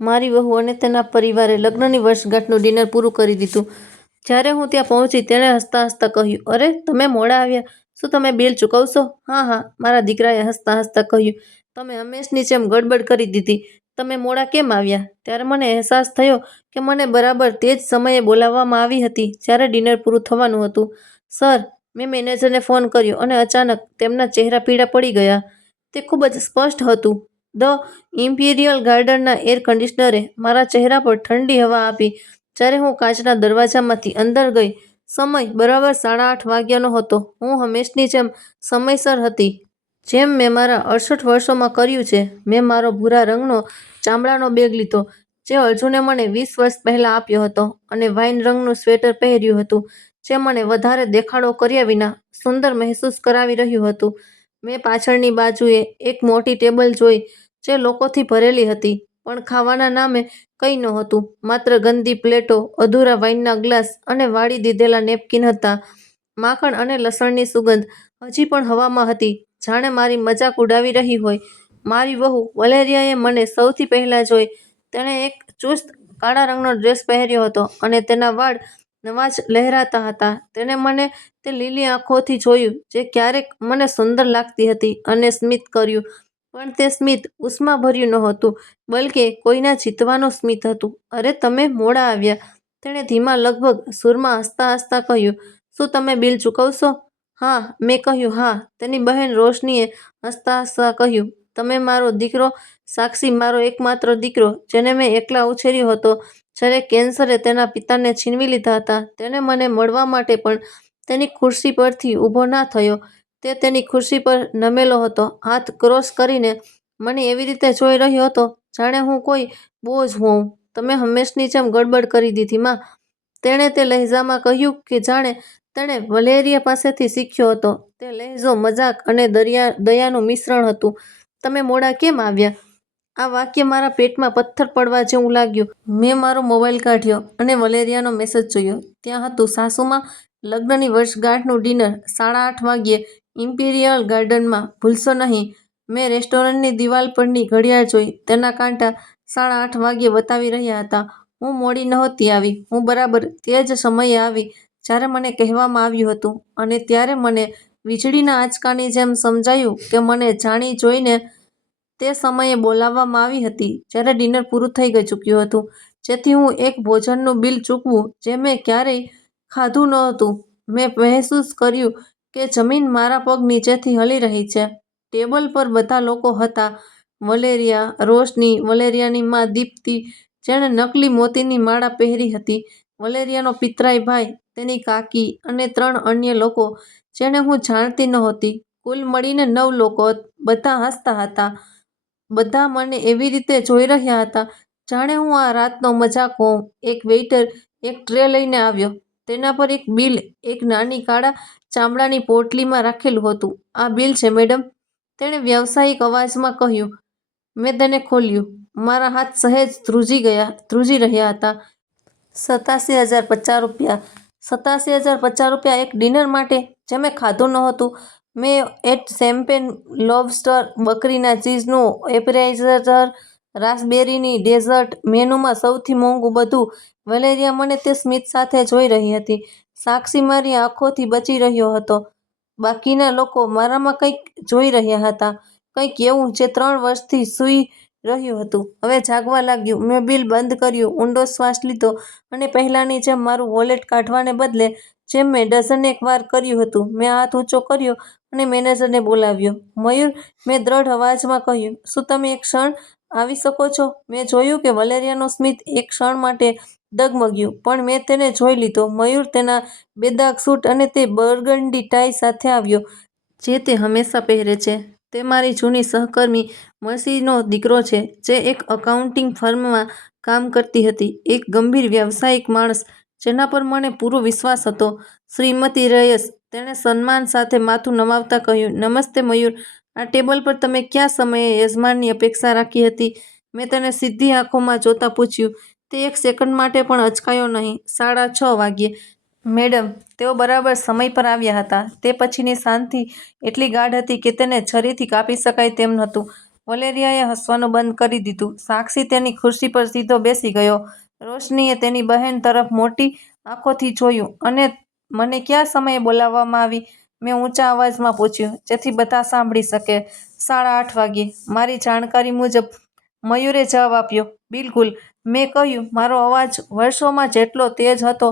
મારી વહુ અને તેના પરિવારે લગ્નની વર્ષગાંઠનું ડિનર પૂરું કરી દીધું. જ્યારે હું ત્યાં પહોંચી તેણે હસતા હસતા કહ્યું, અરે તમે મોડા આવ્યા, શું તમે બિલ ચૂકવશો? હા હા, મારા દીકરાએ હસતા હસતા કહ્યું, તમે હંમેશની જેમ ગડબડ કરી દીધી. તમે મોડા કેમ આવ્યા? ત્યારે મને અહેસાસ થયો કે મને બરાબર તે જ સમયે બોલાવવામાં આવી હતી જ્યારે ડિનર પૂરું થવાનું હતું. સર, મેં મેનેજરને ફોન કર્યો અને અચાનક તેમના ચહેરા પીળા પડી ગયા. તે ખૂબ જ સ્પષ્ટ હતું. ધ ઇમ્પિરિયલ ગાર્ડનના એર કન્ડિશનરે મારા ચહેરા પર ઠંડી હવા આપી જ્યારે હું કાચના દરવાજામાંથી અંદર ગઈ. સમય બરાબર 8:30 વાગ્યાનો હતો. હું હંમેશની જેમ સમયસર હતી. જેમ મેં મારા 68 વર્ષોમાં કર્યું છે. મેં મારો ભૂરા રંગનો ચામડાનો બેગ લીધો જે અર્જુને મને 20 વર્ષ પહેલાં આપ્યો હતો અને વાઇન રંગનું સ્વેટર પહેર્યું હતું જે મને વધારે દેખાડો કર્યા વિના સુંદર મહેસૂસ કરાવી રહ્યું હતું. મેં પાછળની બાજુએ એક મોટી ટેબલ જોઈ જે લોકોથી ભરેલી હતી, પણ ખાવાના નામે કંઈ નહોતું. માત્ર ગંદી પ્લેટો, અધૂરા વાઇનના ગ્લાસ અને વાળી દીધેલા નેપકિન હતા. માખણ અને લસણની સુગંધ હજી પણ હવામાં હતી, જાણે મારી મજાક ઉડાવી રહી હોય. મારી વહુ વલેરિયાએ મને સૌથી પહેલાં જોઈ. તેણે એક ચુસ્ત કાળા રંગનો ડ્રેસ પહેર્યો હતો અને તેના વાળ નવા જ લહેરાતા હતા. તેણે મને તે લીલી આંખોથી જોયું જે ક્યારેક મને સુંદર લાગતી હતી અને સ્મિત કર્યું. પણ તે સ્મિત ઉષ્માભર્યું નહોતું, બલ્કે કોઈના જીતવાનું સ્મિત હતું. અરે તમે મોડા આવ્યા, તેણે ધીમા, લગભગ સૂરમાં હસતા હસતા કહ્યું. શું તમે બિલ ચૂકવશો? હા, મેં કહ્યું હા. તેની બહેન રોશનીએ હસતા હસતા કહ્યું, તમે મારો દીકરો સાક્ષી, મારો એકમાત્ર દીકરો જેને મેં એકલા ઉછેર્યો હતો જ્યારે કેન્સરે તેના પિતાને છીનવી લીધા હતા. તેને મને મળવા માટે પણ તેની ખુરશી પરથી ઊભો ના થયો. તે તેની ખુરશી પર નમેલો હતો, હાથ ક્રોસ કરીને મને એવી રીતે જોઈ રહ્યો હતો જાણે હું કોઈ બોજ હોઉં. તમે હંમેશની જેમ ગડબડ કરી દીધી માં. તેણે તે લહેજામાં કહ્યું કે જાણે તેણે વલેરિયા પાસેથી શીખ્યો હતો. તે લહેજો મજાક અને દયાનું મિશ્રણ હતું. તમે મોડા કેમ આવ્યા? આ વાક્ય મારા પેટમાં પથ્થર પડવા જેવું લાગ્યું. મેં મારો મોબાઈલ કાઢ્યો અને વલેરિયાનો મેસેજ જોયો. ત્યાં હતું, સાસુમાં, લગ્નની વર્ષગાંઠનું ડિનર 8:30 વાગ્યે ઇમ્પિરિયલ ગાર્ડનમાં, ભૂલશો નહીં. મેં રેસ્ટોરન્ટની દિવાલ પરની ઘડિયાળ જોઈ. તેના કાંટા 8:30 વાગ્યે બતાવી રહ્યા હતા. હું મોડી નહોતી આવી. હું બરાબર તે જ સમયે આવી જ્યારે મને કહેવામાં આવ્યું હતું. અને ત્યારે મને વીજળીના આંચકાની જેમ સમજાયું કે મને જાણી જોઈને તે સમયે બોલાવવામાં આવી હતી જ્યારે ડિનર પૂરું થઈ ચૂક્યું હતું, જેથી હું એક ભોજનનું બિલ ચૂકવું જે મેં ક્યારેય ખાધું નહોતું. મેં મહેસૂસ કર્યું કે જમીન મારા પગ નીચેથી હલી રહી છે. ટેબલ પર બધા લોકો હતા. વલેરિયા, રોશની, વલેરિયાની માં દીપ્તિ જેણે નકલી મોતીની માળા પહેરી હતી, વલેરિયાનો પિતરાઈ ભાઈ, તેની કાકી અને 3 અન્ય લોકો જેને હું જાણતી નહોતી. કુલ મળીને 9 લોકો. બધા હસતા હતા. બધા મને એવી રીતે જોઈ રહ્યા હતા જાણે હું આ રાતનો મજાક હોઉં. એક વેઇટર એક ટ્રે લઈને આવ્યો. તેના પર એક બિલ એક નાની કાળા ચામડાની પોટલીમાં રાખેલું હતું. આ બિલ છે, મેડમ, તેણે વ્યાવસાયિક અવાજમાં કહ્યું. મેં તેને ખોલ્યું. મારા હાથ સહેજ ધ્રુજી રહ્યા હતા. 87,050 રૂપિયા. 87,050 રૂપિયા એક ડિનર માટે જે મેં ખાધું નહોતું. મેં એટ શેમ્પેન, લોબસ્ટર, બકરીના ચીઝનું એપેટાઇઝર, રાસબેરીની ડેઝર્ટ, મેનૂમાં સૌથી મોંઘું બધું. વલેરિયા મને તે સ્મિત સાથે જોઈ રહી હતી. સાક્ષી મારી આંખોથી બચી રહ્યો હતો. બાકીના લોકો મારામાં કંઈક જોઈ રહ્યા હતા, કંઈક એવું જે 3 વર્ષથી સૂઈ રહ્યું હતું, હવે જાગવા લાગ્યું. મેં બિલ બંધ કર્યું, ઊંડો શ્વાસ લીધો અને પહેલાંની જેમ મારું વોલેટ કાઢવાને બદલે, જેમ મેં ડઝનેક વાર કર્યું હતું, મેં હાથ ઊંચો કર્યો અને મેનેજરને બોલાવ્યો. મયુર, મેં દ્રઢ અવાજમાં કહ્યું, શું તમે એક ક્ષણ આવી શકો છો? મેં જોયું કે વલેરિયાનું સ્મિત એક ક્ષણ માટે ડગમગ્યું, પણ મેં તેને જોઈ લીધો. મયુર તેના બેદાગ સૂટ અને તે બર્ગન્ડી ટાઈ સાથે આવ્યો જે તે હંમેશા પહેરે છે. તે મારી જૂની સહકર્મી મર્સીનો દીકરો છે જે એક અકાઉન્ટિંગ ફર્મમાં કામ કરતી હતી. એક ગંભીર વ્યાવસાયિક માણસ જેના પર મને પૂરો વિશ્વાસ હતો. શ્રીમતી રેયસ, તેણે સન્માન સાથે માથું નમાવતા કહ્યું. નમસ્તે મયુર, આ ટેબલ પર તમે કયા સમયે યજમાનની અપેક્ષા રાખી હતી? મેં તેને સીધી આંખોમાં જોતાં પૂછ્યું. તે એક સેકન્ડ માટે પણ અચકાયો નહીં. 6:30 વાગ્યે, મેડમ. તેઓ બરાબર સમય પર આવ્યા હતા. તે પછીની શાંતિ એટલી ગાઢ હતી કે તેને છરીથી કાપી શકાય તેમ નહોતું. વલેરિયાએ હસવાનું બંધ કરી દીધું. સાક્ષી તેની ખુરશી પર સીધો બેસી ગયો. રોશનીએ તેની બહેન તરફ મોટી આંખોથી જોયું. અને મને કયા સમયે બોલાવવામાં આવી? મેં ઊંચા અવાજમાં પૂછ્યું, જેથી બધા સાંભળી શકે. 8:30 વાગ્યે. મારી જાણકારી મુજબ, મયુરે જવાબ આપ્યો. બિલકુલ. મેં કહ્યું, મારો અવાજ વર્ષોમાં જેટલો તેજ હતો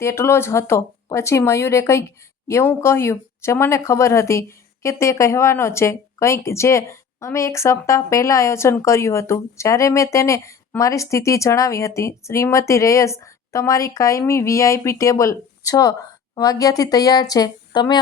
તેટલો જ હતો. પછી મયુરે કંઈક એવું કહ્યું જે મને ખબર હતી કે તે કહેવાનો છે, કંઈક જે અમે એક સપ્તાહ પહેલા આયોજન કર્યું હતું. જ્યારે મેં તેને મારી સ્થિતિ જણાવી હતી. શ્રીમતી રૈયસ, તમારી કાયમી વીઆઈપી ટેબલ 6 વાગ્યાથી તૈયાર છે. તમે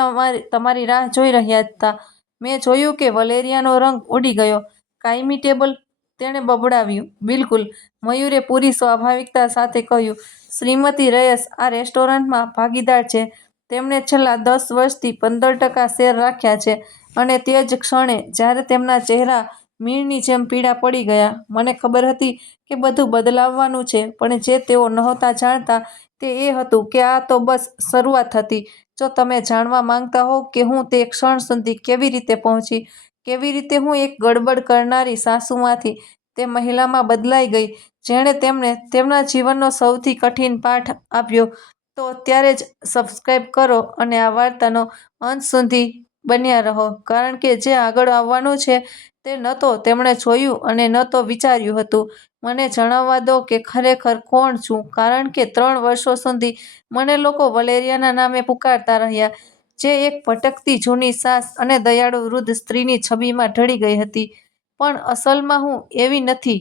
તમારી રાહ જોઈ રહ્યા હતા. મેં જોયું કે વલેરિયાનો રંગ ઉડી ગયો. કાયમી ટેબલ? તેણે બબડાવ્યું. બિલકુલ, મયુરે પૂરી સ્વાભાવિકતા સાથે કહ્યું. શ્રીમતી રૈયસ આ રેસ્ટોરન્ટમાં ભાગીદાર છે. તેમણે છેલ્લા 10 વર્ષથી 15% શેર રાખ્યા છે. અને તે જ ક્ષણે, જ્યારે તેમના ચહેરા મીણની જેમ પીળા પડી ગયા, મને ખબર હતી કે બધું બદલાવવાનું છે. પણ જે તેઓ નહોતા જાણતા તે એ હતું કે આ તો બસ શરૂઆત હતી. જો તમે જાણવા માંગતા હોવ કે હું તે ક્ષણ સુધી કેવી રીતે પહોંચી, કેવી રીતે હું એક ગડબડ કરનારી સાસુમાંથી તે મહિલામાં બદલાઈ ગઈ જેણે તેમને તેમના જીવનનો સૌથી કઠિન પાઠ આપ્યો, તો અત્યારે જ સબસ્ક્રાઇબ કરો અને આ વાર્તાનો અંત સુધી બન્યા રહો. કારણ કે જે આગળ આવવાનું છે તે ન તો તેમણે જોયું અને ન તો વિચાર્યું હતું. મને જણાવવા દો કે ખરેખર કોણ છું. કારણ કે 3 વર્ષો સુધી મને લોકો વલેરિયાના નામે પુકારતા રહ્યા, જે એક ભટકતી જૂની સાસ અને દયાળુ વૃદ્ધ સ્ત્રીની છબીમાં ઢળી ગઈ હતી. પણ અસલમાં હું એવી નથી.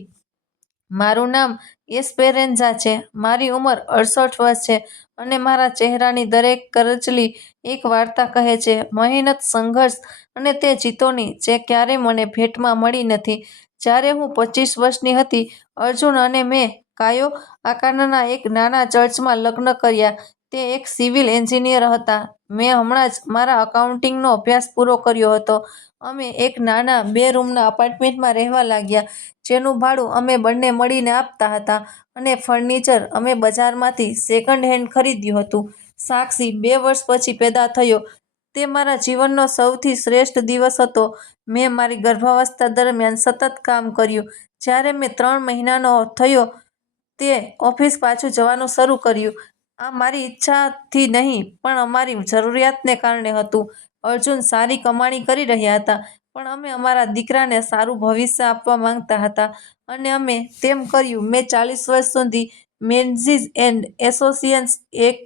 મારું નામ એસ્પેરેન્ઝા છે. મારી ઉંમર 68 વર્ષ છે. અને મારા ચહેરાની દરેક કરચલી એક વાર્તા કહે છે. મહેનત, સંઘર્ષ અને તે જીતોની જે ક્યારેય મને ભેટમાં મળી નથી. જ્યારે હું 25 વર્ષની હતી, અર્જુન અને મેં કાયો આકારના એક નાના ચર્ચમાં લગ્ન કર્યા. તે એક સિવિલ એન્જિનિયર હતા. મેં હમણાં જ મારા એકાઉન્ટિંગનો અભ્યાસ પૂરો કર્યો હતો. અમે એક નાના 2 રૂમના એપાર્ટમેન્ટમાં રહેવા લાગ્યા, જેનું ભાડું અમે બંને મળીને આપતા હતા. અને ફર્નિચર અમે બજારમાંથી સેકન્ડ હેન્ડ ખરીદ્યું હતું. સાક્ષી 2 વર્ષ પછી પેદા થયો. તે મારા જીવનનો સૌથી શ્રેષ્ઠ દિવસ હતો. મેં મારી ગર્ભાવસ્થા દરમિયાન સતત કામ કર્યું. જ્યારે મેં 3 મહિનાનો થયો, તે ઓફિસ પાછું જવાનું શરૂ કર્યું. આ મારી ઈચ્છાથી નહીં, પણ અમારી જરૂરિયાતને કારણે હતું. અર્જુન સારી કમાણી કરી રહ્યા હતા, પણ અમે અમારા દીકરાને સારું ભવિષ્ય આપવા માંગતા હતા. અને અમે તેમ કર્યું. મેં 40 વર્ષ સુધી મેન્ઝીસ એન્ડ એસોસિએટ્સ, એક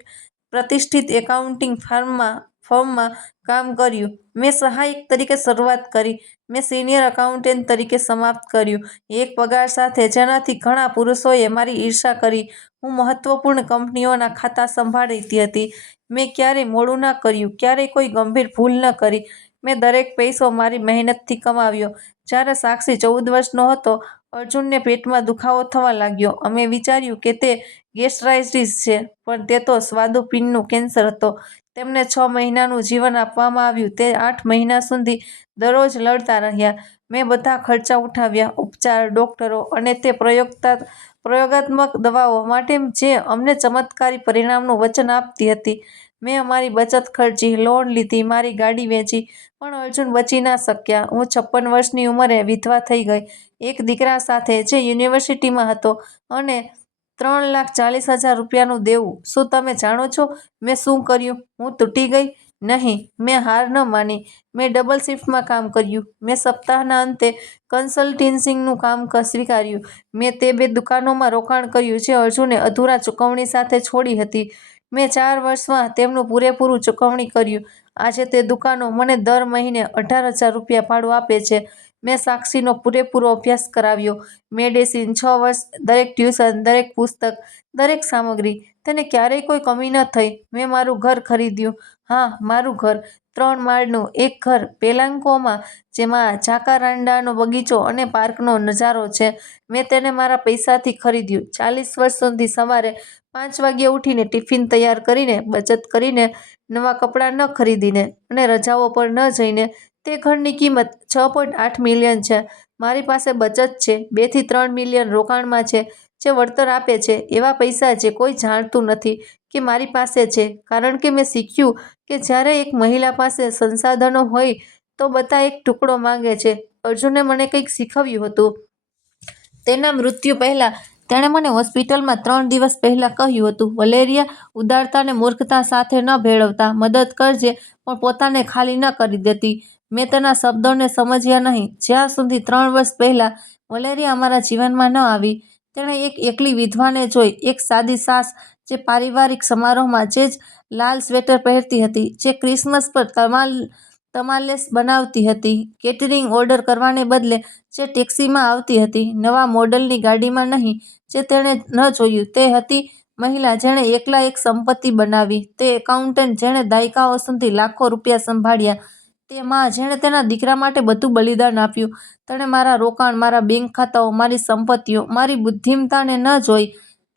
પ્રતિષ્ઠિત એકાઉન્ટિંગ ફર્મમાં કામ કર્યું. મેં સહાયક તરીકે શરૂઆત કરી. મેં સિનિયર એકાઉન્ટન્ટ તરીકે સમાપ્ત કર્યું. એક પગાર સાથે જેનાથી ઘણા પુરુષોએ મારી ઈર્ષ્યા કરી. હું મહત્વપૂર્ણ કંપનીઓના ખાતા સંભાળતી હતી. મેં ક્યારેય મોડું ન કર્યું, ક્યારેય કોઈ ગંભીર ભૂલ ન કરી. મેં દરેક પૈસો મારી મહેનતથી કમાવ્યો. જ્યારે સાક્ષી 14 વર્ષનો હતો, અર્જુનને પેટમાં દુખાવો થવા લાગ્યો. અમે વિચાર્યું કે તે ગેસ્ટ્રાઇટિસ છે, પણ તે તો સ્વાદુપિંડનું કેન્સર હતો. તેમને 6 મહિનાનું જીવન આપવામાં આવ્યું. તે 8 મહિના સુધી દરરોજ લડતા રહ્યા. મેં બધા ખર્ચા ઉઠાવ્યા, ઉપચાર, ડોક્ટરો અને તે પ્રયોગાત્મક દવાઓ માટે જે અમને ચમત્કારી પરિણામનું વચન આપતી હતી. મેં અમારી બચત ખર્ચી, લોન લીધી, મારી ગાડી વેચી. પણ અર્જુન બચી ના શક્યા. હું 56 વર્ષની ઉંમરે વિધવા થઈ ગઈ, એક દીકરા સાથે જે યુનિવર્સિટીમાં હતો, અને 3,40,000 રૂપિયાનું દેવું. શું તમે જાણો છો મેં શું કર્યું? હું તૂટી ગઈ? નહીં, મેં હાર ન માની. મેં ડબલ શિફ્ટમાં કામ કર્યું. મેં સપ્તાહના અંતે કન્સલ્ટિંગનું કામ સ્વીકાર્યું. મેં તે 2 દુકાનોમાં રોકાણ કર્યું જે અર્જુને અધૂરા ચૂકવણી સાથે છોડી હતી. મેં 4 વર્ષમાં તેમનું પૂરેપૂરું ચૂકવણી કર્યું. આજે તે દુકાનો મને દર મહિને 18,000 રૂપિયા ભાડું આપે છે. મેં સાક્ષીનો પૂરેપૂરો અભ્યાસ કરાવ્યો. મેડિસિન 6 વર્ષ, દરેક ટ્યુશન, દરેક પુસ્તક, દરેક સામગ્રી. તેને ક્યારેય કોઈ કમી ન થઈ. મેં મારું ઘર ખરીદ્યું. હા, મારું ઘર. 3 માળનું એક ઘર પેલાન્કોમાં, જેમાં જાકારાન્ડાનો બગીચો અને પાર્કનો નજારો છે. મેં તેને મારા પૈસાથી ખરીદ્યું. 40 વર્ષ સુધી સવારે 5 વાગ્યે ઉઠીને, ટિફિન તૈયાર કરીને, બચત કરીને, નવા કપડાં ન ખરીદીને અને રજાઓ પર ન જઈને. તે ઘરની કિંમત 6.8 મિલિયન છે. મારી પાસે બચત છે. 2 થી 3 મિલિયન રોકાણમાં છે, જે વળતર આપે છે. એવા પૈસા જે કોઈ જાણતું નથી કે મારી પાસે છે. કારણ કે મેં શીખ્યું કે જ્યારે એક મહિલા પાસે સંસાધનો હોય તો બધા એક ટુકડો માંગે છે. અર્જુને મને કંઈક શીખવ્યું હતું. તેના મૃત્યુ પહેલાં તેણે મને હોસ્પિટલમાં 3 દિવસ પહેલાં કહ્યું હતું, "વલેરિયા, ઉદારતાને મૂર્ખતા સાથે ન ભેળવતા. મદદ કરજે, પણ પોતાને ખાલી ન કરી દેતી." મેં તેના શબ્દોને સમજ્યા નહીં જ્યાં સુધી 3 વર્ષ પહેલાં વલેરિયા અમારા જીવનમાં ન આવી. તેણે એક એકલી વિધવાને જોઈ, એક સાદી સાસ જે પારિવારિક સમારોહમાં જે જ લાલ સ્વેટર પહેરતી હતી, જે ક્રિસમસ પર તમાલેસ બનાવતી હતી, કેટરિંગ ઓર્ડર કરવાને બદલે જે ટેક્સીમાં આવતી હતી, નવા મોડલની ગાડીમાં નહીં. જે તેણે ન જોયું તે હતી મહિલા જેણે એકલા એક સંપત્તિ બનાવી, તે એકાઉન્ટન્ટ જેણે દાયકાઓ સુધી લાખો રૂપિયા સંભાળ્યા, તે માં જેણે તેના દીકરા માટે બધું બલિદાન આપ્યું. તેણે મારા રોકાણ, મારા બેંક ખાતાઓ, મારી સંપત્તિઓ, મારી બુદ્ધિમત્તાને ન જોઈ.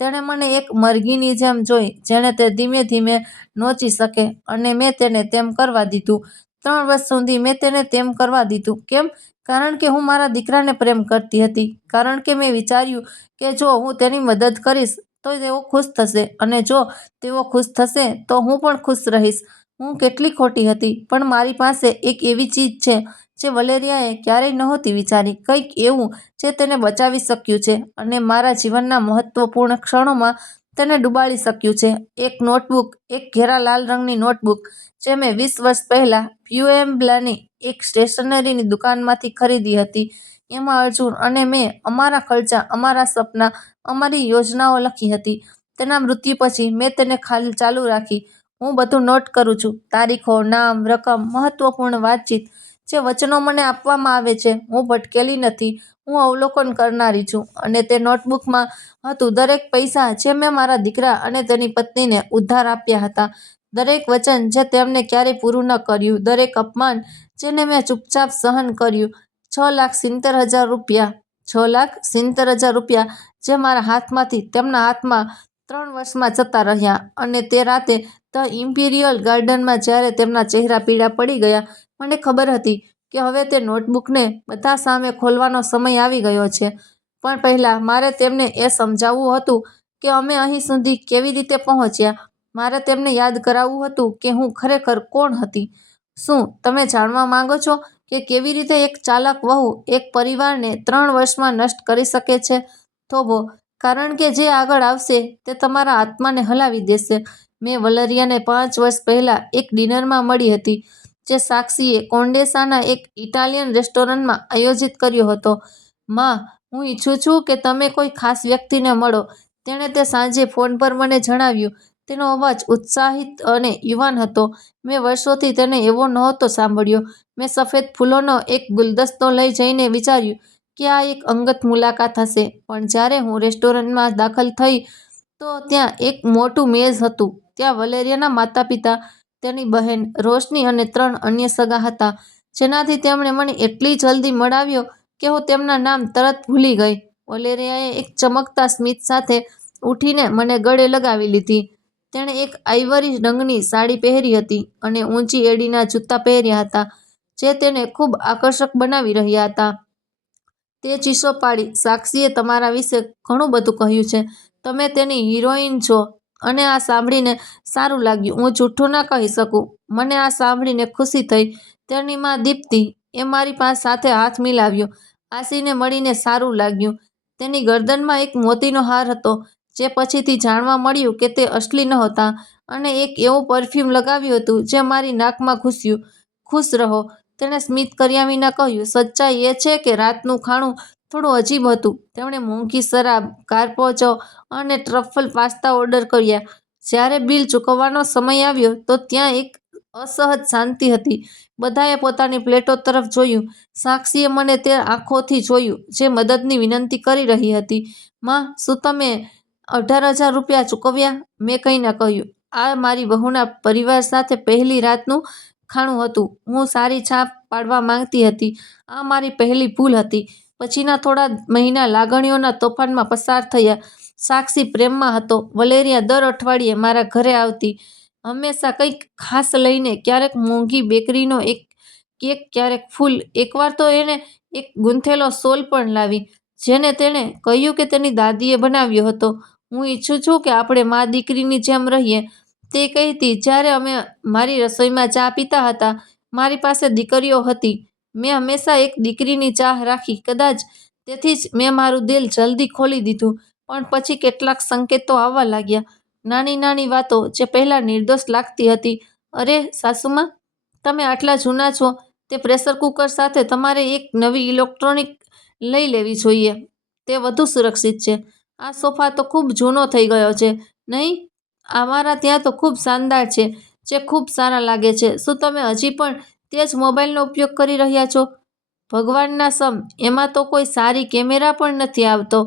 તેણે મને એક મરઘીની જેમ જોઈ જેણે તે ધીમે ધીમે નોચી શકે, અને મેં તેને તેમ કરવા દીધું. 3 વર્ષ સુધી મેં તેને તેમ કરવા દીધું. કેમ? કારણ કે હું મારા દીકરાને પ્રેમ કરતી હતી. કારણ કે મેં વિચાર્યું કે જો હું તેની મદદ કરીશ તો તેઓ ખુશ થશે, અને જો તેઓ ખુશ થશે તો હું પણ ખુશ રહીશ. હું કેટલી ખોટી હતી, પણ મારી પાસે એક એવી ચીજ છે જે વલેરિયાએ ક્યારેય નહોતી વિચારી, કંઈક એવું જે તેને બચાવી શક્યું છે અને મારા જીવનના મહત્વપૂર્ણ ક્ષણોમાં તેને ડૂબાડી શક્યું છે. એક નોટબુક, એક ઘેરા લાલ રંગની નોટબુક જે મેં 20 વર્ષ પહેલાં પ્યુએમ્બ્લાની એક સ્ટેશનરીની દુકાનમાંથી ખરીદી હતી. એમાં અર્જુન અને મેં અમારા ખર્ચા, અમારા સપના, અમારી યોજનાઓ લખી હતી. તેના મૃત્યુ પછી મેં તેને ચાલુ રાખી. હું બધું નોટ કરું છું, તારીખો, નામ, રકમ, મહત્વપૂર્ણ વાતચીત, જે વચનો મને આપવામાં આવે છે. હું ભટકેલી નથી, હું અવલોકન કરનારી છું. અને તે નોટબુકમાં હતું દરેક પૈસા જે મેં મારા દીકરા અને તેની પત્નીને ઉધાર આપ્યા હતા, દરેક વચન જે તેમને ક્યારેય પૂરું ન કર્યું, દરેક અપમાન જેને મેં ચૂપચાપ સહન કર્યું. 6,70,000 રૂપિયા, 6,70,000 રૂપિયા જે મારા હાથમાંથી તેમના હાથમાં 3 વર્ષમાં જતા રહ્યા. અને તે રાતે ધ ઇમ્પિરિયલ ગાર્ડનમાં જ્યારે તેમના ચહેરા પીળા પડી ગયા, મને ખબર હતી કે હવે તે નોટબુકને બધા સામે ખોલવાનો સમય આવી ગયો છે. પણ પહેલાં મારે તેમને એ સમજાવવું હતું કે અમે અહીં સુધી કેવી રીતે પહોંચ્યા. મારે તેમને યાદ કરાવવું હતું કે હું ખરેખર કોણ હતી. શું તમે જાણવા માંગો છો કે કેવી રીતે એક ચાલાક વહુ એક પરિવારને 3 વર્ષમાં નષ્ટ કરી શકે છે? થોભો, કારણ કે જે આગળ આવશે તે તમારા આત્માને હલાવી દેશે. મેં વલેરિયાને 5 વર્ષ પહેલાં એક ડિનરમાં મળી હતી, જે સાક્ષીએ કોન્ડેસાના એક ઇટાલિયન રેસ્ટોરન્ટમાં આયોજિત કર્યો હતો. માં, હું ઈચ્છું છું કે તમે કોઈ ખાસ વ્યક્તિને મળો, તેણે તે સાંજે ફોન પર મને જણાવ્યું. તેનો અવાજ ઉત્સાહિત અને યુવાન હતો. મેં વર્ષોથી તેને એવો નહોતો સાંભળ્યો. મેં સફેદ ફૂલોનો એક ગુલદસ્તો લઈ જઈને વિચાર્યું કે આ એક અંગત મુલાકાત હશે. પણ જ્યારે હું રેસ્ટોરન્ટમાં દાખલ થઈ તો ત્યાં એક મોટું મેઝ હતું. ત્યાં વલેરિયાના માતાપિતા, તેની બહેન રોશની અને 3 અન્ય સગા હતા, જેનાથી તેમણે મને એટલી જલ્દી મળાવ્યો કે હું તેમના નામ તરત ભૂલી ગઈ. વલેરિયાએ એક ચમકતા સ્મિત સાથે ઉઠીને મને ગળે લગાવી લીધી. તેણે એક આઇવરી રંગની સાડી પહેરી હતી અને ઊંચી એડીના જૂતા પહેર્યા હતા, જે તેને ખૂબ આકર્ષક બનાવી રહ્યા હતા. તે ચીસો પાડી, "સાક્ષીએ તમારા વિશે ઘણું બધું કહ્યું છે. તમે તેની હિરોઈન છો, અને આ સાંભળીને સારું લાગ્યું. હું જૂઠું ન કહી શકું, મને આ સાંભળીને ખુશી થઈ." તેની માં દીપ્તિ એ મારી સાથે હાથ મિલાવ્યો. આશીને મળીને સારું લાગ્યું. તેની ગરદનમાં એક મોતીનો હાર હતો, જે પછીથી જાણવા મળ્યું કે તે અસલી નહોતા, અને એક એવું પરફ્યુમ લગાવ્યું હતું જે મારી નાકમાં ઘૂસ્યું. "ખુશ રહો," તેણે સ્મિત કર્યા વિના કહ્યું. સચ્ચાઈ એ છે કે રાતનું ખાણું થોડું અજીબ હતું. તેમણે મોંઘી શરાબ, કાર્પાચો અને ટ્રફલ પાસ્તા ઓર્ડર કર્યા. જ્યારે બિલ ચૂકવવાનો સમય આવ્યો તો ત્યાં એક અસહજ શાંતિ હતી. બધાએ પોતાની પ્લેટો તરફ જોયું. સાક્ષીએ મને તે આંખોથી જોયું જે મદદની વિનંતી કરી રહી હતી. "માં, શું તમે 18,000 રૂપિયા ચૂકવ્યા?" મેં કંઈ ન કહ્યું. આ મારી વહુના પરિવાર સાથે પહેલી રાતનું ખાણું હતું. હું સારી છાપ પાડવા માંગતી હતી. આ મારી પહેલી ભૂલ હતી. પછીના થોડા મહિના લાગણીઓના તોફાનમાં પસાર થયા. સાક્ષી પ્રેમમાં હતો. વલેરિયા દર અઠવાડિયે મારા ઘરે આવતી, હંમેશા કંઈક ખાસ લઈને, ક્યારેક મોંઘી બેકરીનો એક કેક, ક્યારેક ફૂલ. એકવાર તો એણે એક ગૂંથેલો શોલ પણ લાવી, જેને તેણે કહ્યું કે તેની દાદીએ બનાવ્યો હતો. "હું ઈચ્છું છું કે આપણે મા-દીકરીની જેમ રહીએ," તે કહેતી. જ્યારે અમે મારી રસોઈમાં ચા પીતા હતા, મારી પાસે દીકરીઓ હતી. મેં હંમેશા એક દીકરીની ચાહ રાખી. કદાચ તેથી જ મેં મારું દિલ જલ્દી ખોલી દીધું. પણ પછી કેટલાક સંકેતો આવવા લાગ્યા. નાની નાની વાતો જે પહેલાં નિર્દોષ લાગતી હતી. અરે સાસુમા, તમે આટલા જૂના છો તે પ્રેશર કુકર સાથે તમારે એક નવી ઇલેક્ટ્રોનિક લઈ લેવી જોઈએ. તે વધુ સુરક્ષિત છે. આ સોફા તો ખૂબ જૂનો થઈ ગયો છે, નહીં? અમારા ત્યાં તો ખૂબ શાનદાર છે, જે ખૂબ સારા લાગે છે. શું તમે હજી પણ તે જ મોબાઈલનો ઉપયોગ કરી રહ્યા છો? ભગવાનના સમ, એમાં તો કોઈ સારી કેમેરા પણ નથી આવતો.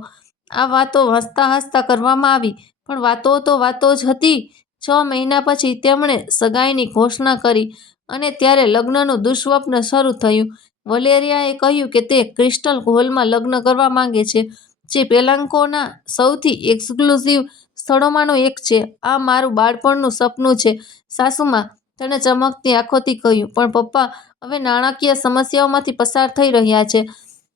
આ વાતો હસતા હસતા કરવામાં આવી, પણ વાતો તો વાતો જ હતી. 6 મહિના પછી તેમણે સગાઈની ઘોષણા કરી અને ત્યારે લગ્નનું દુઃસ્વપ્ન શરૂ થયું. વલેરિયાએ કહ્યું કે તે ક્રિસ્ટલ હોલમાં લગ્ન કરવા માંગે છે, જે પેલાન્કોના સૌથી એક્સક્લુઝિવ સ્થળોમાંનું એક છે. આ મારું બાળપણનું સપનું છે, સાસુમા, તેણે ચમકતી આંખોથી કહ્યું. પણ પપ્પા હવે નાણાકીય સમસ્યાઓમાંથી પસાર થઈ રહ્યા છે.